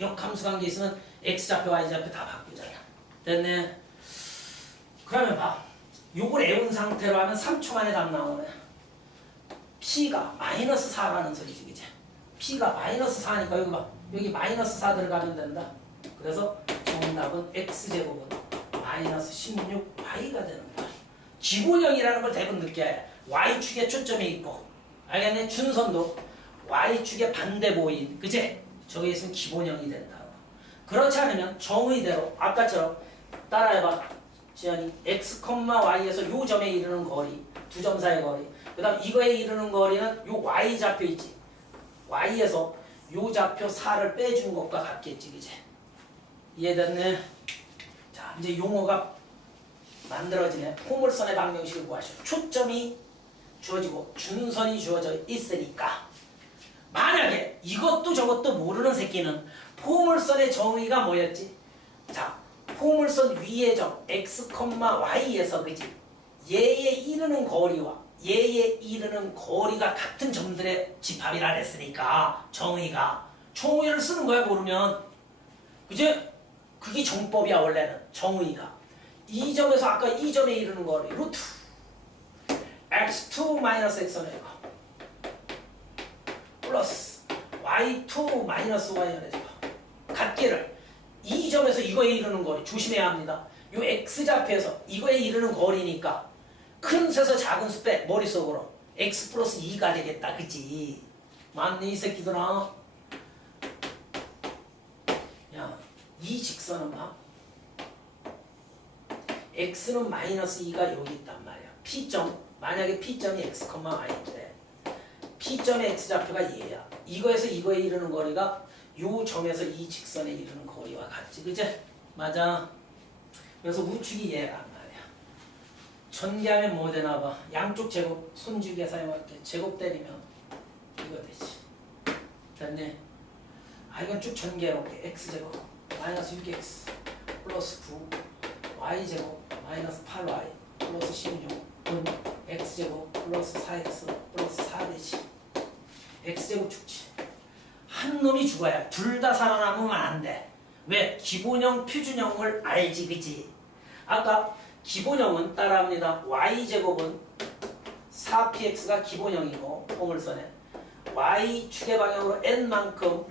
역함수 관계 있으면 x좌표, y좌표 다 바꾸잖아. 됐네? 그러면 봐. 요걸 외운 상태로 하면 3초 만에 답 나오네. P가 마이너스 4라는 소리지, 그치? P가 마이너스 4니까 여기 봐. 여기 마이너스 4 들어가면 된다. 그래서 정답은 X제곱은 마이너스 16Y가 되는 거야. 기본형이라는 걸 대부분 느껴야 해. Y축에 초점이 있고. 알겠네? 준선도 y축의 반대보인 그제? 저기 있으면 기본형이 된다. 그렇지 않으면 정의대로 아까처럼 따라해봐. 지연이 x, y에서 요 점에 이르는 거리, 두 점 사이 거리. 그 다음 이거에 이르는 거리는 요 y 좌표 있지. y에서 요 좌표 4를 빼준 것과 같겠지. 그제? 이해됐네? 자, 이제 용어가 만들어지네. 포물선의 방정식을 구하시오. 초점이 주어지고 준선이 주어져 있으니까 만약에 이것도 저것도 모르는 새끼는 포물선의 정의가 뭐였지? 자, 포물선 위의 점 x, y에서 그지? 얘에 이르는 거리와 얘에 이르는 거리가 같은 점들의 집합이라 했으니까 정의가 정의를 쓰는 거야. 모르면 그제? 그게 정법이야. 원래는 정의가 이 점에서 아까 이 점에 이르는 거리 루트 x2 마이너스 x는 이거 플러스 y2 마이너스 y는 이거 같기를 이 점에서 이거에 이르는 거리 조심해야 합니다. 요 x좌표에서 이거에 이르는 거리니까 큰 수에서 작은 수 빼 머릿속으로 x 플러스 2가 되겠다. 그치? 맞네 이 새끼들아. 야, 이 직선은 봐. x는 마이너스 2가 여기 있단 말이야. P점, 만약에 P점이 x, y인데 P점의 x좌표가 얘야. 이거에서 이거에 이르는 거리가 요 점에서 이 직선에 이르는 거리와 같지. 그치? 맞아. 그래서 우측이 얘란 말이야. 전개하면 뭐 되나 봐. 양쪽 제곱, 손주기에 사용할게. 제곱 때리면 이거 되지. 됐네. 아, 이건 쭉 전개해볼게. x제곱 마이너스 6x 플러스 9 y제곱 마이너스 8y 플러스 16은 x제곱 플러스 4x 플러스 4되지. x제곱 죽지. 한 놈이 죽어야 둘 다 살아남으면 안 돼. 왜? 기본형 표준형을 알지. 그지? 아까 기본형은 따라합니다. y제곱은 4px가 기본형이고 포물선에 y축의 방향으로 n만큼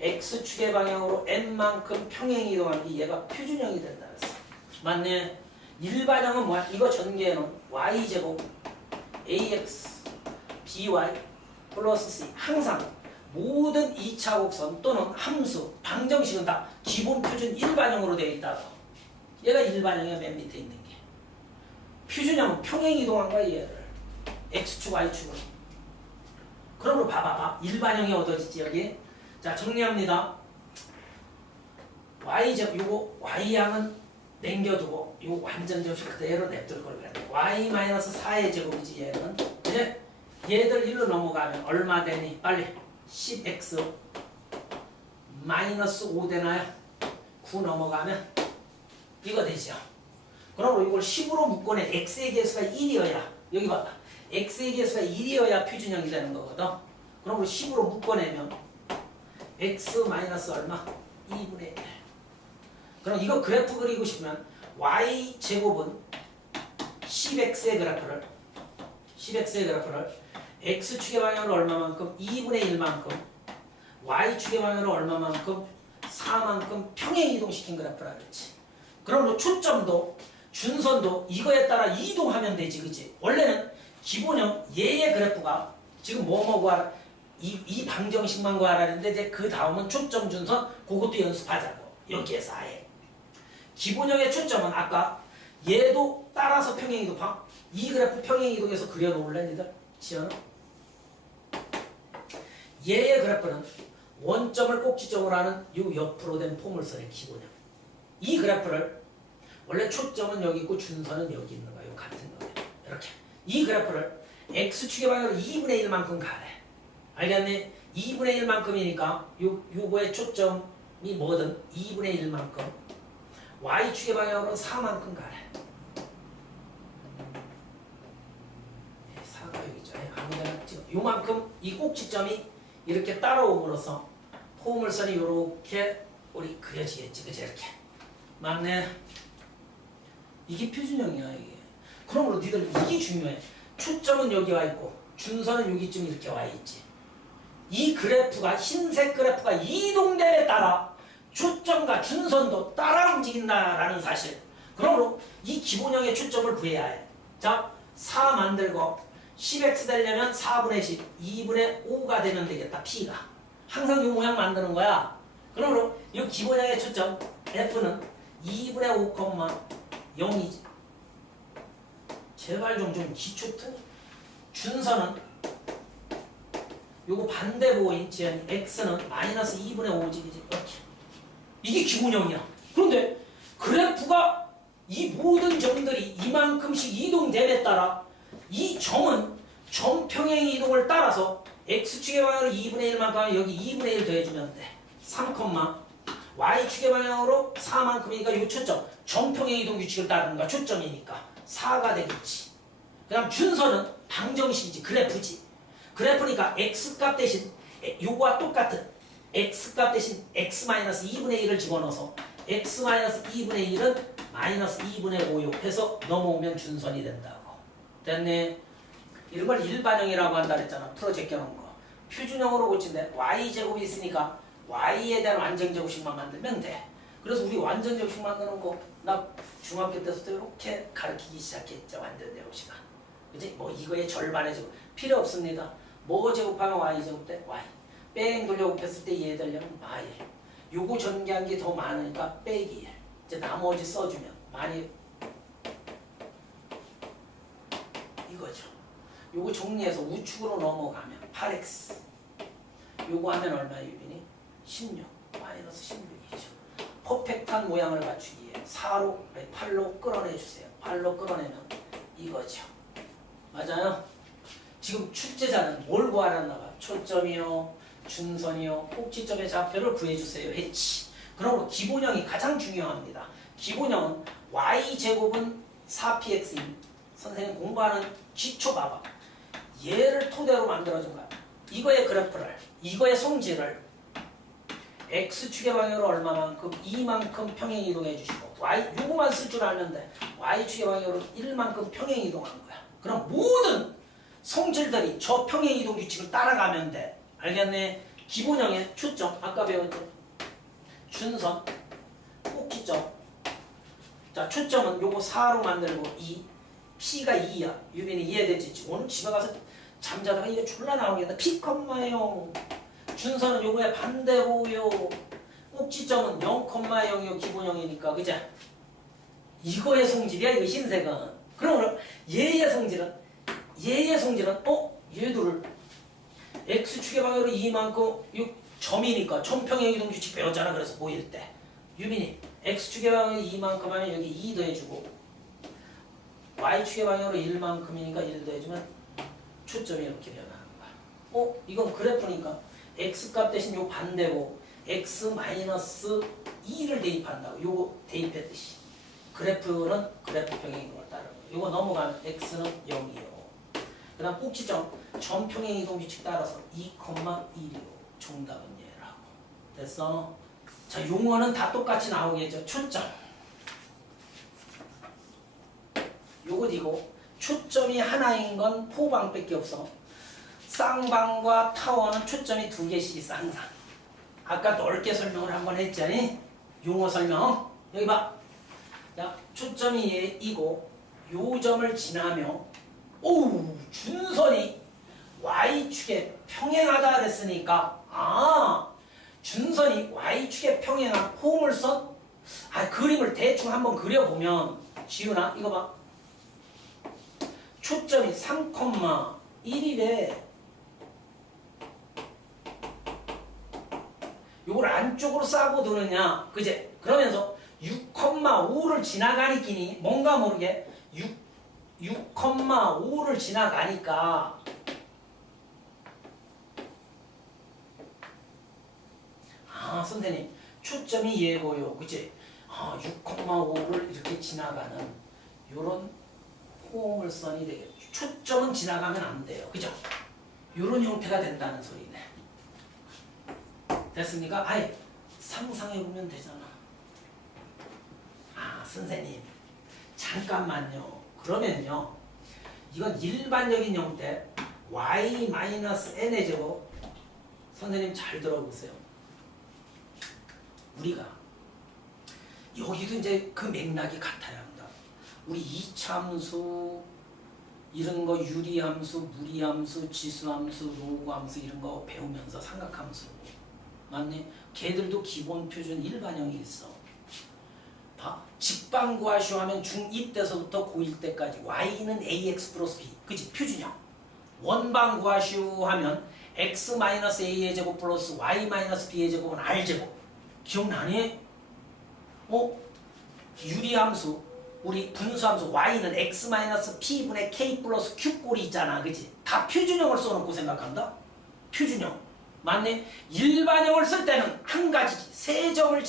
x축의 방향으로 n만큼 평행 이동하는 게 얘가 표준형이 된다 그랬어. 맞네. 일반형은 뭐야? 이거 전개는 y제곱 ax by 플러스 c. 항상 모든 2차 곡선 또는 함수 방정식은 다 기본 표준 일반형으로 되어 있다고. 얘가 일반형이야. 맨 밑에 있는 게. 표준형은 평행 이동한 거야. 얘를 x축 y축을. 그러므로 봐봐. 일반형이 얻어지지 여기. 자, 정리합니다. y제곱 요거 y양은 남겨두고 요 완전 접시 그대로 냅둘 걸 그랬네. y-4의 제곱이지 얘는. 이제 얘들 1로 넘어가면 얼마 되니? 빨리 10x 마이너스 5 되나요? 9 넘어가면 이거 되죠. 그럼 이걸 10으로 묶어내. x의 개수가 1이어야 여기 봐봐. x의 개수가 1이어야 표준형이 되는 거거든. 그럼 10으로 묶어내면 x 마이너스 얼마? 2분의 1. 그럼 이거 그래프 그리고 싶으면 y제곱은 10x의 그래프를 x축의 방향으로 얼마만큼? 2분의 1만큼 y축의 방향으로 얼마만큼? 4만큼 평행 이동시킨 그래프라 그랬지. 그럼 초점도 준선도 이거에 따라 이동하면 되지. 그치? 원래는 기본형 얘의 그래프가 지금 뭐뭐 구하라 이 방정식만 구하라는데 이제 그 다음은 초점 준선 그것도 연습하자고. 여기에서 아예 기본형의 초점은 아까 얘도 따라서 평행 이동 이 그래프 평행 이동해서 그려놓을래 니들? 지연아? 얘의 그래프는 원점을 꼭지점으로 하는 요 옆으로 된 포물선의 기본형. 이 그래프를 원래 초점은 여기 있고 준선은 여기 있는 거야. 요 같은 거야. 이렇게 이 그래프를 x축의 방향으로 2분의 1만큼 가래. 알겠니? 2분의 1만큼이니까 요거의 초점이 뭐든 2분의 1만큼 y축의 방향으로 4만큼 가래. 4가 여기 있죠. 아무데나 찍어. 요만큼 이 꼭지점이 이렇게 따라옴으로써 포물선이 이렇게 우리 그려지겠지. 그치? 이렇게. 맞네. 이게 표준형이야. 이게. 그러므로 니들 이게 중요해. 초점은 여기 와 있고 준선은 여기쯤 이렇게 와 있지. 이 그래프가 흰색 그래프가 이동됨에 따라 초점과 준선도 따라 움직인다라는 사실. 그러므로 이 기본형의 초점을 구해야 해. 자, 4 만들고 10x 되려면 4분의 10, 2분의 5가 되면 되겠다. p가. 항상 이 모양 만드는 거야. 그러므로 이 기본형의 초점 f는 2분의 5,0이지. 제발 좀 기초트니. 준서는 요거 반대보호인 지연이 x는 마이너스 2분의 5지. 이렇게. 이게 기본형이야. 그런데 그래프가 이 모든 점들이 이만큼씩 이동됨에 따라 이 점은 점평행 이동을 따라서 x축의 방향으로 2분의 1만큼 하면 여기 2분의 1 더해주면 돼. 3, y축의 방향으로 4만큼이니까 이 초점 점평행 이동 규칙을 따르는 거야. 초점이니까 4가 되겠지. 그 다음 준서는 방정식이지. 그래프지. 그래프니까 x값 대신 요거와 똑같은 x값 대신 x-2분의 1을 집어넣어서 x-2분의 1은 마이너스 2분의 5 옆에서 넘어오면 준선이 된다고. 됐네. 이런 걸 일반형이라고 한다 그랬잖아. 풀어 제껴놓은 거. 표준형으로 고친데 y제곱이 있으니까 y에 대한 완전제곱식만 만들면 돼. 그래서 우리 완전제곱식 만드는 거 나 중학교 때부터 이렇게 가르치기 시작했죠. 완전제곱식은. 그치? 뭐 이거의 절반의 제곱 필요 없습니다. 뭐 제곱하면 y제곱 돼? y. 뺑 돌려 곱했을 때 얘 되려면 y. 요거 전개한 게 더 많으니까 빼기 1. 이제 나머지 써주면 많이 이거죠. 요거 정리해서 우측으로 넘어가면 8x. 요거 하면 얼마예요, 유빈이? 16. 마이너스 16이죠. 퍼펙트한 모양을 갖추기 위해 4로, 8로 끌어내주세요. 8로 끌어내면 이거죠. 맞아요? 지금 출제자는 뭘 구하랬나 봐. 초점이요, 준선이요, 꼭지점의 좌표를 구해주세요 했지. 그러므로 기본형이 가장 중요합니다. 기본형은 y제곱은 4px인 선생님 공부하는 기초 봐봐. 얘를 토대로 만들어준 거야. 이거의 그래프를, 이거의 성질을 x축의 방향으로 얼마만큼, 이만큼 평행 이동해 주시고 요거만 쓸 줄 알면 돼. y축의 방향으로 1만큼 평행 이동한 거야. 그럼 모든 성질들이 저 평행 이동 규칙을 따라가면 돼. 알겠네? 기본형의 초점, 아까 배웠죠? 준선, 꼭지점. 자, 초점은 요거 4로 만들고 2, p가 2야. 유빈이 이해되지? 오늘 집에 가서 잠자다가 이게 졸라 나오겠다. p, 0. 준선은 요거의 반대고요. 꼭지점은 0,0요 기본형이니까, 그죠? 이거의 성질이야, 이거 흰색은. 그럼 얘의 성질은 얘들을 x축의 방향으로 이만큼 점이니까 점평행 이동 규칙 배웠잖아. 그래서 보일 때 유빈이 x축의 방향으로 이만큼 하면 여기 2 더해주고 y축의 방향으로 1만큼이니까 1 더해주면 초점이 이렇게 변하는 거야. 이건 그래프니까 x값 대신 요 반대고 x-2를 대입한다고. 요거 대입했듯이 그래프는 그래프 평행 이동을 따르는 거야. 요거 넘어가면 x는 0이요. 그 다음 꼭지점 점평행 이동 규칙 따라서 2,1이요. 정답은 얘라고. 됐어? 자, 용어는 다 똑같이 나오겠죠. 초점. 요거 이거 초점이 하나인 건 포방밖에 없어. 쌍방과 타원은 초점이 2개씩 있어 항상. 아까 넓게 설명을 한번 했잖니. 용어 설명. 여기 봐. 야, 초점이 얘이고 요 점을 지나며 준선이 y축에 평행하다 그랬으니까 준선이 y축에 평행한 포물선 그림을 대충 한번 그려보면 지훈아 이거 봐. 초점이 3,1이래. 요걸 안쪽으로 싸고 두느냐 그제? 그러면서 6,5를 지나가니끼니 뭔가 모르게 6,5를 지나가니까 선생님 초점이 얘고요. 그치? 6,5를 이렇게 지나가는 요런 포물선이 되겠죠. 초점은 지나가면 안 돼요. 그죠? 요런 형태가 된다는 소리네. 됐습니까? 아예 상상해보면 되잖아. 선생님 잠깐만요. 그러면요 이건 일반적인 형태 y-n의 제곱. 선생님 잘 들어보세요. 우리가 여기도 이제 그 맥락이 같아야 한다. 우리 이참수 이런 거 유리함수, 무리함수, 지수함수, 로그함수 이런 거 배우면서 삼각함수 맞네? 걔들도 기본 표준 일반형이 있어. 봐. 직방 구하시오 하면 중2 때서부터 고1 때까지 y는 ax 플러스 b 그치? 표준형. 원방 구하시오 하면 x-a의 제곱 플러스 y-b의 제곱은 r제곱. 기억나니? 유리함수 우리 분수함수 y는 x-p분의 k 플러스 q 꼴이 있잖아. 그치? 다 표준형을 써놓고 생각한다? 표준형. 맞네? 일반형을 쓸 때는 한 가지지. 세점을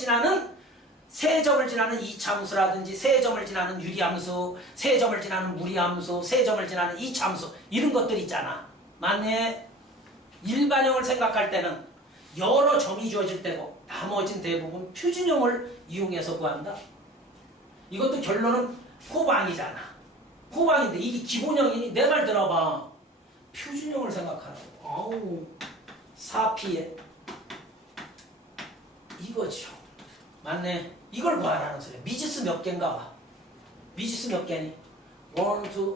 지나는 이차함수라든지 세점을 지나는 유리함수, 세점을 지나는 무리함수, 세점을 지나는 이차함수 이런 것들 있잖아. 맞네? 일반형을 생각할 때는 여러 점이 주어질 때고 나머진 대부분 표준형을 이용해서 구한다. 이것도 결론은 호방이잖아. 호방인데 이게 기본형이니 내 말 들어봐. 표준형을 생각하라고. 아우 4P에 이거죠. 맞네. 이걸 구하라는 소리야. 미지수 몇 개인가 봐. 미지수 몇 개니? 1, 2,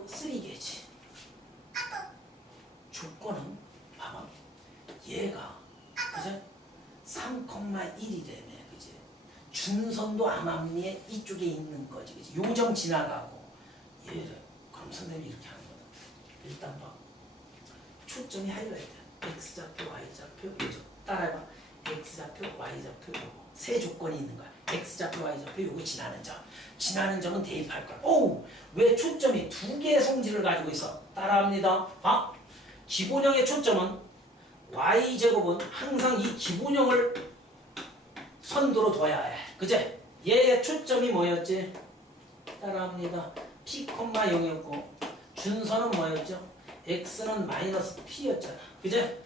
3개지. 조건은 봐봐. 얘가 그죠? 3,1이라며. 그지? 준선도 암암리에 이쪽에 있는 거지. 그지? 요점 지나가고 얘를 그럼 선생님이 이렇게 하는 거다. 일단 봐. 초점이 하이라이트. X좌표, Y좌표, 요점. 따라해봐. X좌표, Y좌표, 요거. 세 조건이 있는 거야. X좌표, Y좌표, 요거 지나는 점. 지나는 점은 대입할 거야. 오우! 왜 초점이 두 개의 성질을 가지고 있어? 따라합니다. 아? 기본형의 초점은 Y제곱은 항상 이 기본형을 선두로 둬야 해. 그제? 얘의 초점이 뭐였지? 따라합니다. P, 0이었고 준선은 뭐였죠? X는 마이너스 P였잖아. 그제?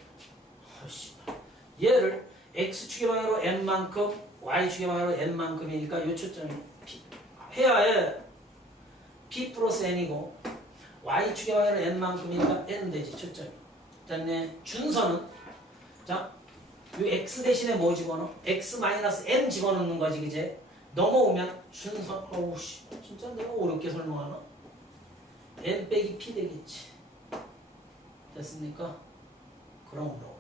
얘를 X축의 방향으로 N만큼 Y축의 방향으로 N만큼이니까 이 초점이 P 해야 해. P 플러스 N이고 Y축의 방향으로 N만큼이니까 N 되지 초점이. 됐네. 준선은 자, 이 X 대신에 뭐 집어넣어? X 마이너스 N 집어넣는 거지. 그제? 넘어오면 준선 어우 씨 진짜 내가 어렵게 설명하나? N 빼기 P 되겠지. 됐습니까? 그러므로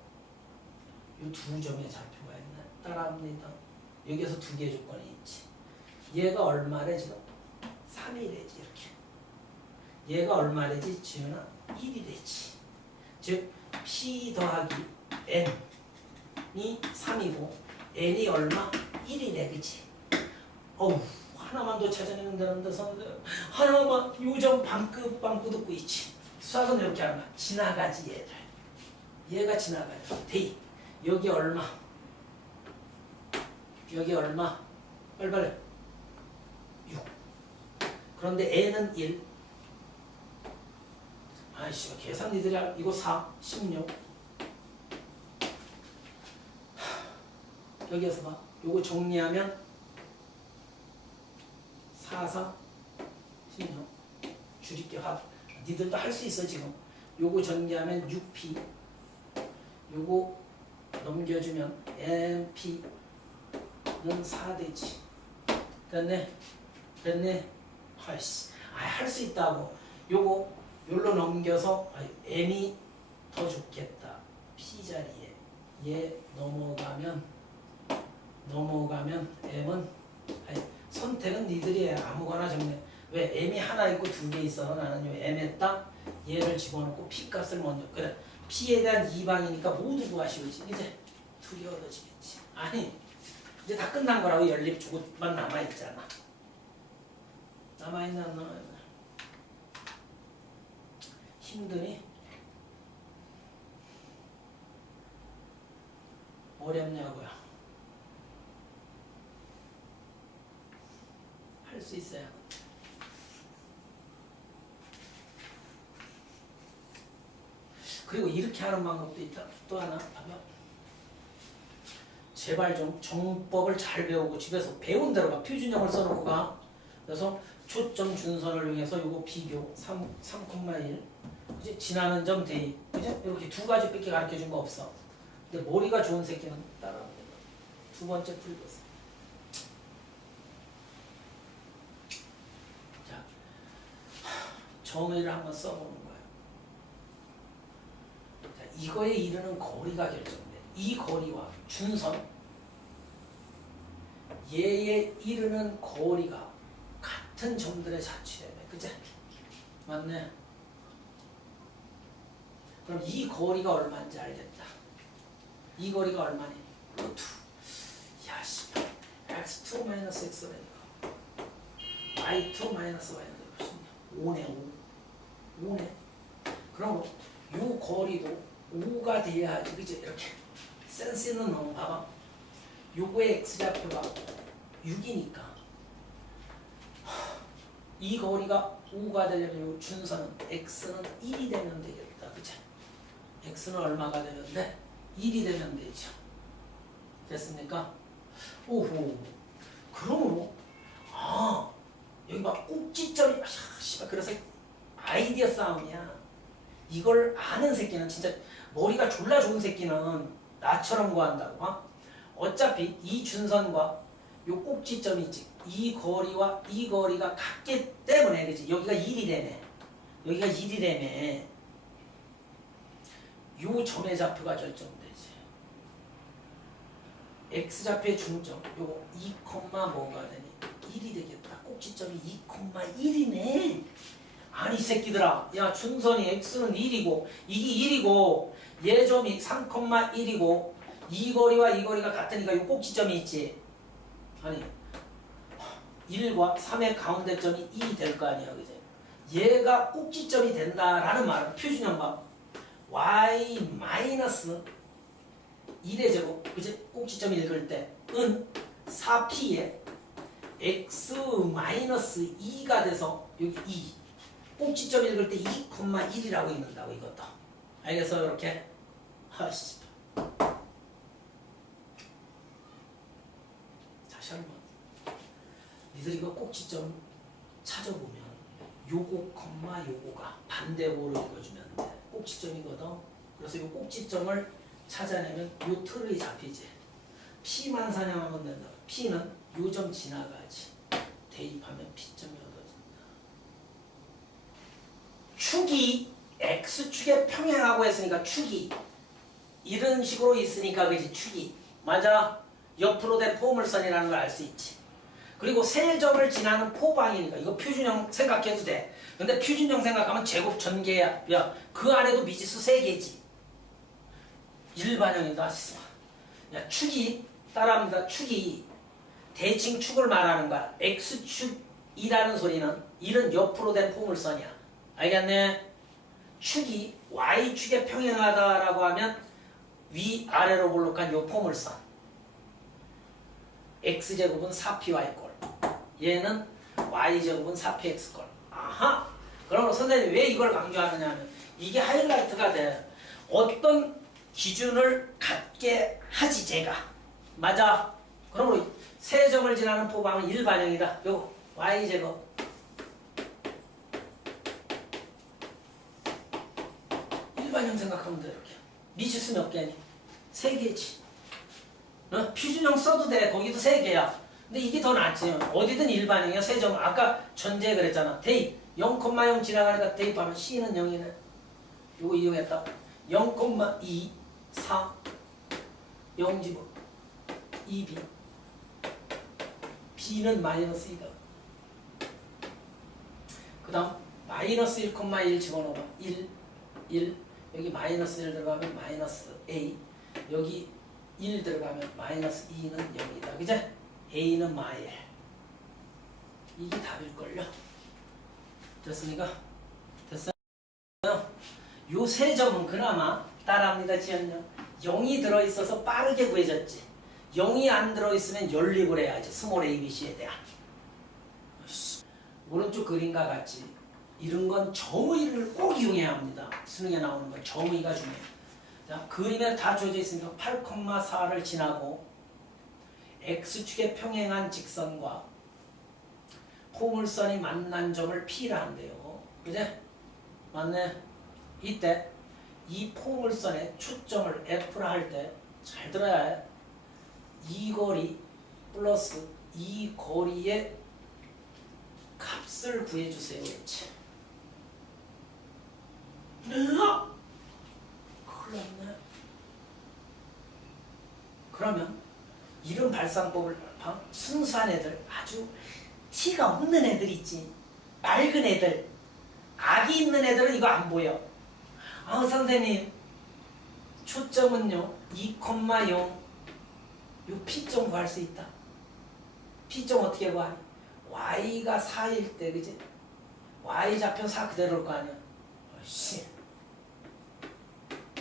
이 두 점의 좌표가 있나? 따라합니다. 여기에서 두 개의 조건이 있지. 얘가 얼마래 지금? 3이래지 이렇게. 얘가 얼마래지? 지은아? 1이래지. 즉 P 더하기 N이 3이고 N이 얼마? 1이래. 그치? 어우 하나만 더 찾아내면 되는데 선생님 하나만 요점 방긋 듣고 있지. 수학은 이렇게 하는 거야. 지나가지 얘를. 얘가 지나가요. 대입. 여기 얼마? 여기 얼마? 빨리빨리. 6. 그런데 N은 1. 아이씨 계산 니들이 이거 4. 16. 여기에서 봐. 요거 정리하면 4, 4, 16. 줄일게 합. 니들도 할 수 있어 지금. 요거 전개하면 6P. 요거 넘겨주면 NP는 4 되지. 됐네? 됐네? 아이씨. 할 수 있다고. 요거 요로 넘겨서 M이 더 좋겠다. P 자리에 얘 넘어가면 M은 선택은 니들이 해. 아무거나 정해. 왜 M이 하나 있고 두 개 있어. 나는 요 M에다 얘를 집어넣고 P 값을 먼저. 그래. P에 대한 이방이니까 모두 구하시오지. 이제 두 개 얻어지겠지. 아니 이제 다 끝난 거라고. 연립 조금만 남아있잖아. 남아있나 안 남아있나. 힘드니? 어렵냐고요. 할 수 있어요. 그리고 이렇게 하는 방법도 있다. 또 하나 봐봐. 제발 좀 정법을 잘 배우고 집에서 배운 대로 막 표준형을 써놓고 가. 그래서 초점 준선을 이용해서 요거 비교 3,1 그치? 지나는 점 대입 그치? 이렇게 두 가지 밖에 가르쳐준 거 없어. 근데 머리가 좋은 새끼는 따라합니다. 두 번째 풀이겠어. 자, 정의를 한번 써보는 거야. 이거에 이르는 거리가 결정돼. 이 거리와 준선 얘에 이르는 거리가 같은 점들의 자취래매. 그치? 맞네. 그럼 이 거리가 얼마인지 알겠다. 이 거리가 얼마니? 루트. 야, 씨발. x2 마이너스 x라니까. y2 마이너스 y는 5네, 5. 5네. 그럼 요 거리도 5가 돼야지. 그치? 이렇게. 센스 있는 놈 봐봐. 요거의 x좌표가 6이니까 이 거리가 5가 되려면 요 준선은 x는 1이 되면 되겠다. 그치? x는 얼마가 되면 돼? 1이 되면 되죠. 됐습니까? 오호. 그러므로 여기 막 꼭지점이 씨발 그래서 아이디어 싸움이야. 이걸 아는 새끼는 진짜 머리가 졸라 좋은 새끼는 나처럼 구한다고. 어차피 이 준선과 요 꼭지점이 있지. 이 거리와 이 거리가 같기 때문에 그치? 여기가 1이 되네. 여기가 1이 되네. 요 점의 좌표가 결정되지. x좌표의 중점 요거 2, 뭐가 되니? 1이 되겠다. 꼭지점이 2,1이네. 아니 이 새끼들아. 야 준선이 x는 1이고 이게 1이고 얘 점이 3,1이고 이 거리와 이 거리가 같으니까 이 꼭지점이 있지. 아니 1과 3의 가운데 점이 2이 될 거 아니야. 그지? 얘가 꼭지점이 된다라는 말은 표준형과 y 마이너스 1의 제곱, 그지? 꼭지점 읽을 때은 4p에 x 마이너스 2가 돼서 여기 2 꼭지점 읽을 때 2,1이라고 읽는다고. 이것도 알겠어? 이렇게. 하씨. 다시 한번. 니들 이거 꼭지점 찾아보면 요거 요거가 반대고로 읽어주면 돼. 꼭지점이거든. 그래서 요 꼭지점을 찾아내면 요 틀이 잡히지. P만 사냥하면 된다. P는 요 점 지나가지. 대입하면 P점이 얻어진다. 축이 X축에 평행하고 했으니까 축이 이런 식으로 있으니까 그지. 축이 맞아. 옆으로 된 포물선이라는 걸 알 수 있지. 그리고 세 점을 지나는 포방이니까 이거 표준형 생각해도 돼. 근데 표준형 생각하면 제곱 전개야. 야, 그 안에도 미지수 3개지. 일반형이다. 야, 축이 따라합니다. 축이 대칭 축을 말하는 거야. X축이라는 소리는 이런 옆으로 된 포물선이야. 알겠네? 축이 Y축에 평행하다라고 하면 위아래로 볼록한 요 포물선. X제곱은 4PY꼴. 얘는 Y제곱은 4PX꼴. 아하! 그러면 선생님이 왜 이걸 강조하느냐면 이게 하이라이트가 돼. 어떤 기준을 갖게 하지 제가. 맞아. 그러므로 세 점을 지나는 포방은 일반형이다. 요 Y제곱 일반형 생각하면 돼. 이렇게 미지수 몇 개니? 3개지. 표준형 써도 돼. 거기도 3개야. 근데 이게 더 낫지. 어디든 일반형이야. 세 점. 아까 전제 그랬잖아. 대입 0,0 지나가니까 대입하면 C는 0이네. 요거 이용했다. 0,2 4 0집어 2B B는 마이너스 2다. 그 다음 마이너스 1,1 집어넣어봐. 1 여기 마이너스 1 들어가면 마이너스 A 여기 1 들어가면 마이너스 2는 0이다. 그제? A는 마일. 이게 답일걸요? 됐습니까? 됐어요? 요 세 점은 그나마 따라합니다. 지연요. 0이 들어있어서 빠르게 구해졌지. 0이 안 들어있으면 연립을 해야지. 스몰 ABC에 대한. 오른쪽 그림과 같이 이런 건 정의를 꼭 이용해야 합니다. 수능에 나오는 건 정의가 중요해요. 자, 그림에 다 주어져 있으니까 8,4를 지나고 X축에 평행한 직선과 포물선이 만난 점을 P라 한대요. 그제? 맞네. 이때 이 포물선의 초점을 F라 할 때 잘 들어야 해. 이 거리 플러스 이 거리의 값을 구해주세요. 그렇지. 큰일 났네. 그러면 이런 발상법을 봐. 순수한 애들, 아주 티가 없는 애들 있지. 맑은 애들, 악이 있는 애들은 이거 안 보여. 선생님, 초점은요 2,0 요 P점 구할 수 있다. P점 어떻게 구하니? Y가 4일 때, 그지? Y 좌표 4 그대로일 거 아니야. 씨.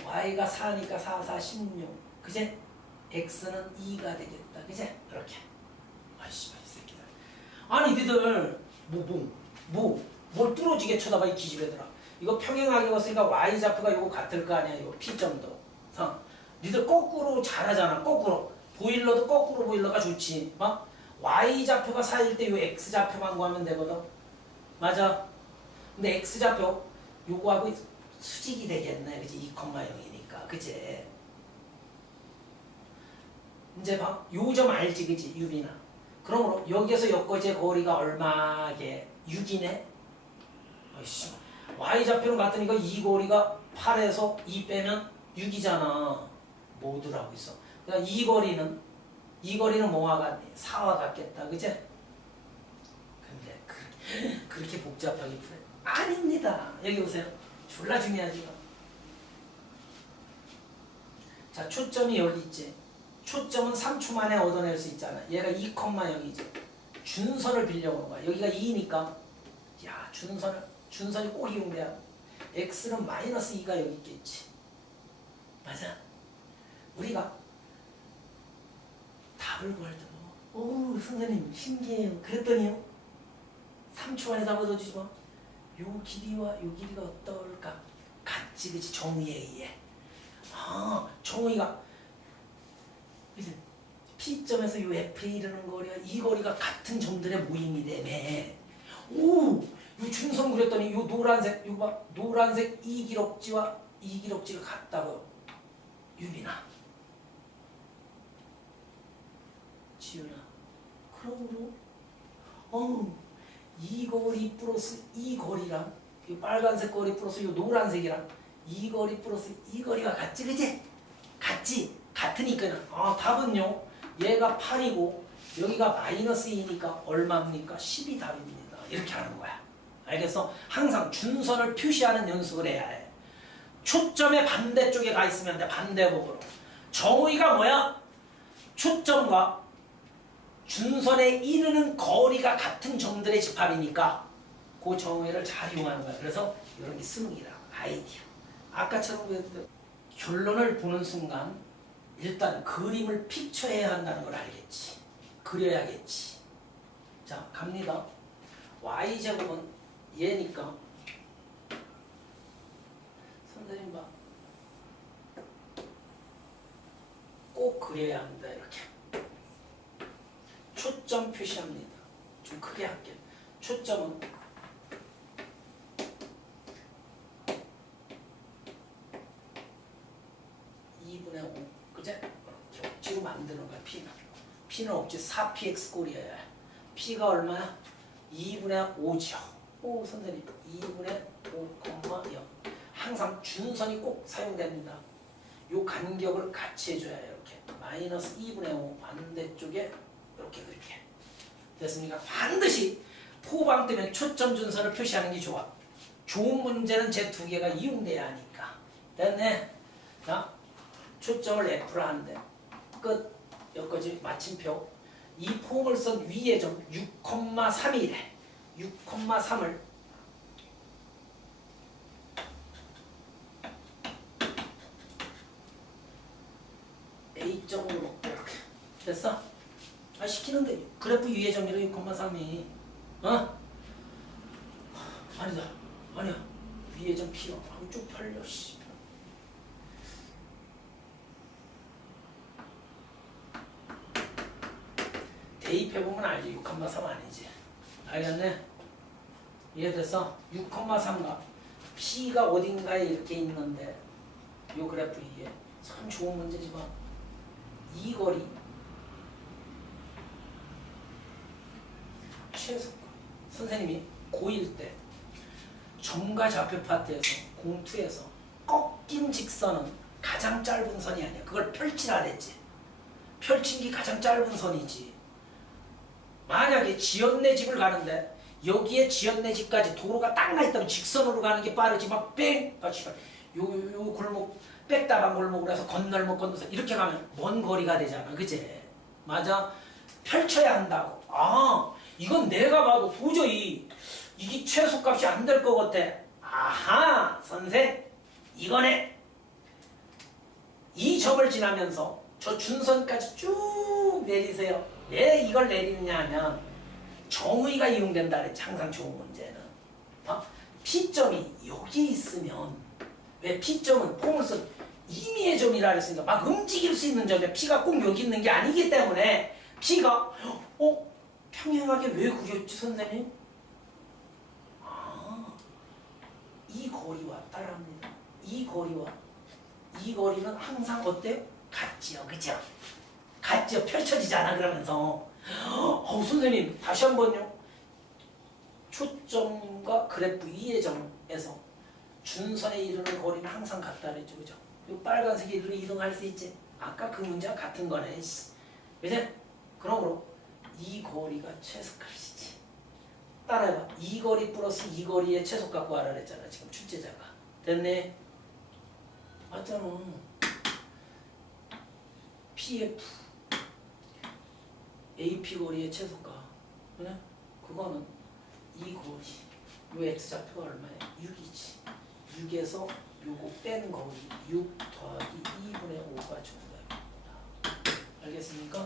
Y가 4니까 4, 4, 16. 그지? X는 2가 되겠다. 그지? 이렇게. 아이씨, 이 새끼들. 아니, 니들, 뭘 뚫어지게 쳐다봐, 이 기집애들아. 이거 평행하게 왔으니까 Y 좌표가 요거 같을 거 아니야, 요 P점도. 니들 거꾸로 잘하잖아, 거꾸로. 보일러도 거꾸로 보일러가 좋지. Y 좌표가 4일 때 요 X 좌표만 구하면 되거든. 맞아. 근데 X 좌표, 요거하고 수직이 되겠네. 그치? 2,0이니까. 그치? 이제 봐. 요점 알지? 그치? 6이나. 그러므로 여기에서 여기까지의 거리가 얼마게? 6이네? 아이씨. Y 좌표는 같으니까 이 거리가 8에서 2 빼면 6이잖아. 모두라고 있어. 그러니까 이 거리는 뭐와 같니? 4와 같겠다. 그치? 근데 그렇게 복잡하게 풀어. 아닙니다. 여기 보세요. 졸라 중요하지. 자, 초점이 여기 있지. 초점은 3초 만에 얻어낼 수 있잖아. 얘가 2,0이지. 준선을 빌려오는 거야. 여기가 2니까 야, 준선이 꼭 이용돼야. X는 마이너스 2가 여기 있겠지. 맞아. 우리가 답을 구할 때 오, 선생님 신기해요. 그랬더니요 3초 안에 답 얻어주지 마. 요 길이와 요 길이가 어떨까? 같지, 그치? 정의에 의해. 정의가 이제 P점에서 요 F에 이르는 거리가 이 거리가 같은 점들의 모임이 되네. 오, 요 중선 그렸더니 요 노란색, 요거 봐. 노란색 이 기럭지와 이 기럭지가 같다고. 유빈아. 지윤아. 그러므로 이 거리 플러스 이 거리랑 이 빨간색 거리 플러스 이 노란색이랑 이 거리 플러스 이 거리가 같지, 그치? 같지? 같으니까는 답은요 얘가 8이고 여기가 마이너스 2니까 얼마입니까? 10이 답입니다. 이렇게 하는 거야. 알겠어? 항상 준선을 표시하는 연습을 해야 해. 초점의 반대쪽에 가 있으면 돼. 반대복으로. 정의가 뭐야? 초점과 준선에 이르는 거리가 같은 점들의 집합이니까 그 정의를 잘 이용하는 거야. 그래서 이런 게 스무이다. 아이디어. 아까처럼 결론을 보는 순간 일단 그림을 픽처해야 한다는 걸 알겠지. 그려야겠지. 자, 갑니다. y제곱은 얘니까 선생님 봐. 꼭 그려야 합니다. 이렇게. 초점 표시합니다. 좀 크게 할게요. 초점은 (2분의 5) 그제? 이렇게 억지로 만드는 거야. P는 억지 4px 꼴이야. P가 얼마야? 2분의 5죠. 오, 선생님 2분의 5,0 항상 준선이 꼭 사용됩니다. 요 간격을 같이 해줘야 해요. 이렇게 마이너스 2분의 5 반대쪽에 이렇게 그렇게 됐습니까? 반드시 포방 때문에 초점 준선을 표시하는 게 좋아. 좋은 문제는 제 두 개가 이용돼야 하니까. 됐네. 자, 초점을 F로 하는데 끝. 여기까지 마침표. 이 폼을 쓴 위의 점 6,3이래. 6,3을 A점으로 이렇게 됐어? 시키는데 그래프 위의 점이라 6,3이 아니다. 아니야. 위의 점 P요. 쭉 펼려. 씨. 대입해보면 알지. 6,3 아니지. 알겠네? 이해됐어? 6,3가 P가 어딘가에 이렇게 있는데 요 그래프 위에 참 좋은 문제지만 이 거리 최소 선생님이 고1 때 점과 좌표 파트에서 공투에서 꺾인 직선은 가장 짧은 선이 아니야. 그걸 펼치라 그랬지. 펼친 게 가장 짧은 선이지. 만약에 지연내 집을 가는데 여기에 지연내 집까지 도로가 딱 나 있다면 직선으로 가는 게 빠르지 막 뺑! 요 골목 백다방 골목으로 해서 건널목 건너서 이렇게 가면 먼 거리가 되잖아. 그치? 맞아? 펼쳐야 한다고. 아, 이건 내가 봐도 도저히 이게 최소값이 안 될 것 같아. 아하, 선생, 이거네. 이 점을 지나면서 저 준선까지 쭉 내리세요. 왜 이걸 내리느냐 하면 정의가 이용된다 그랬지. 항상 좋은 문제는. P점이 여기 있으면 왜 P점은 포물선 임의의 점이라 그랬으니까 막 움직일 수 있는 점에 P가 꼭 여기 있는 게 아니기 때문에 P가 평행하게 왜 그렸지 선생님? 이 거리와 따라합니다. 이 거리와 이 거리는 항상 어때요? 같지요. 그죠? 같죠. 펼쳐지잖아 그러면서 선생님 다시 한번요. 초점과 그래프 이의 점에서 준선에 이르는 거리는 항상 같다 그랬죠. 그죠? 이 빨간색이 이동할 수 있지. 아까 그 문제와 같은 거네. 그죠? 그러므로 이 거리가 최소값이지. 따라해봐. 이 거리 플러스 이 거리의 최소값 구하라 그랬잖아. 지금 출제자가. 됐네? 맞잖아. PF AP 거리의 최소값. 그래? 그거는 이 거리. 요 X좌표가 얼마야? 6이지. 6에서 요거 뺀 거리. 6 더하기 2분의 5가 정답입니다. 알겠습니까?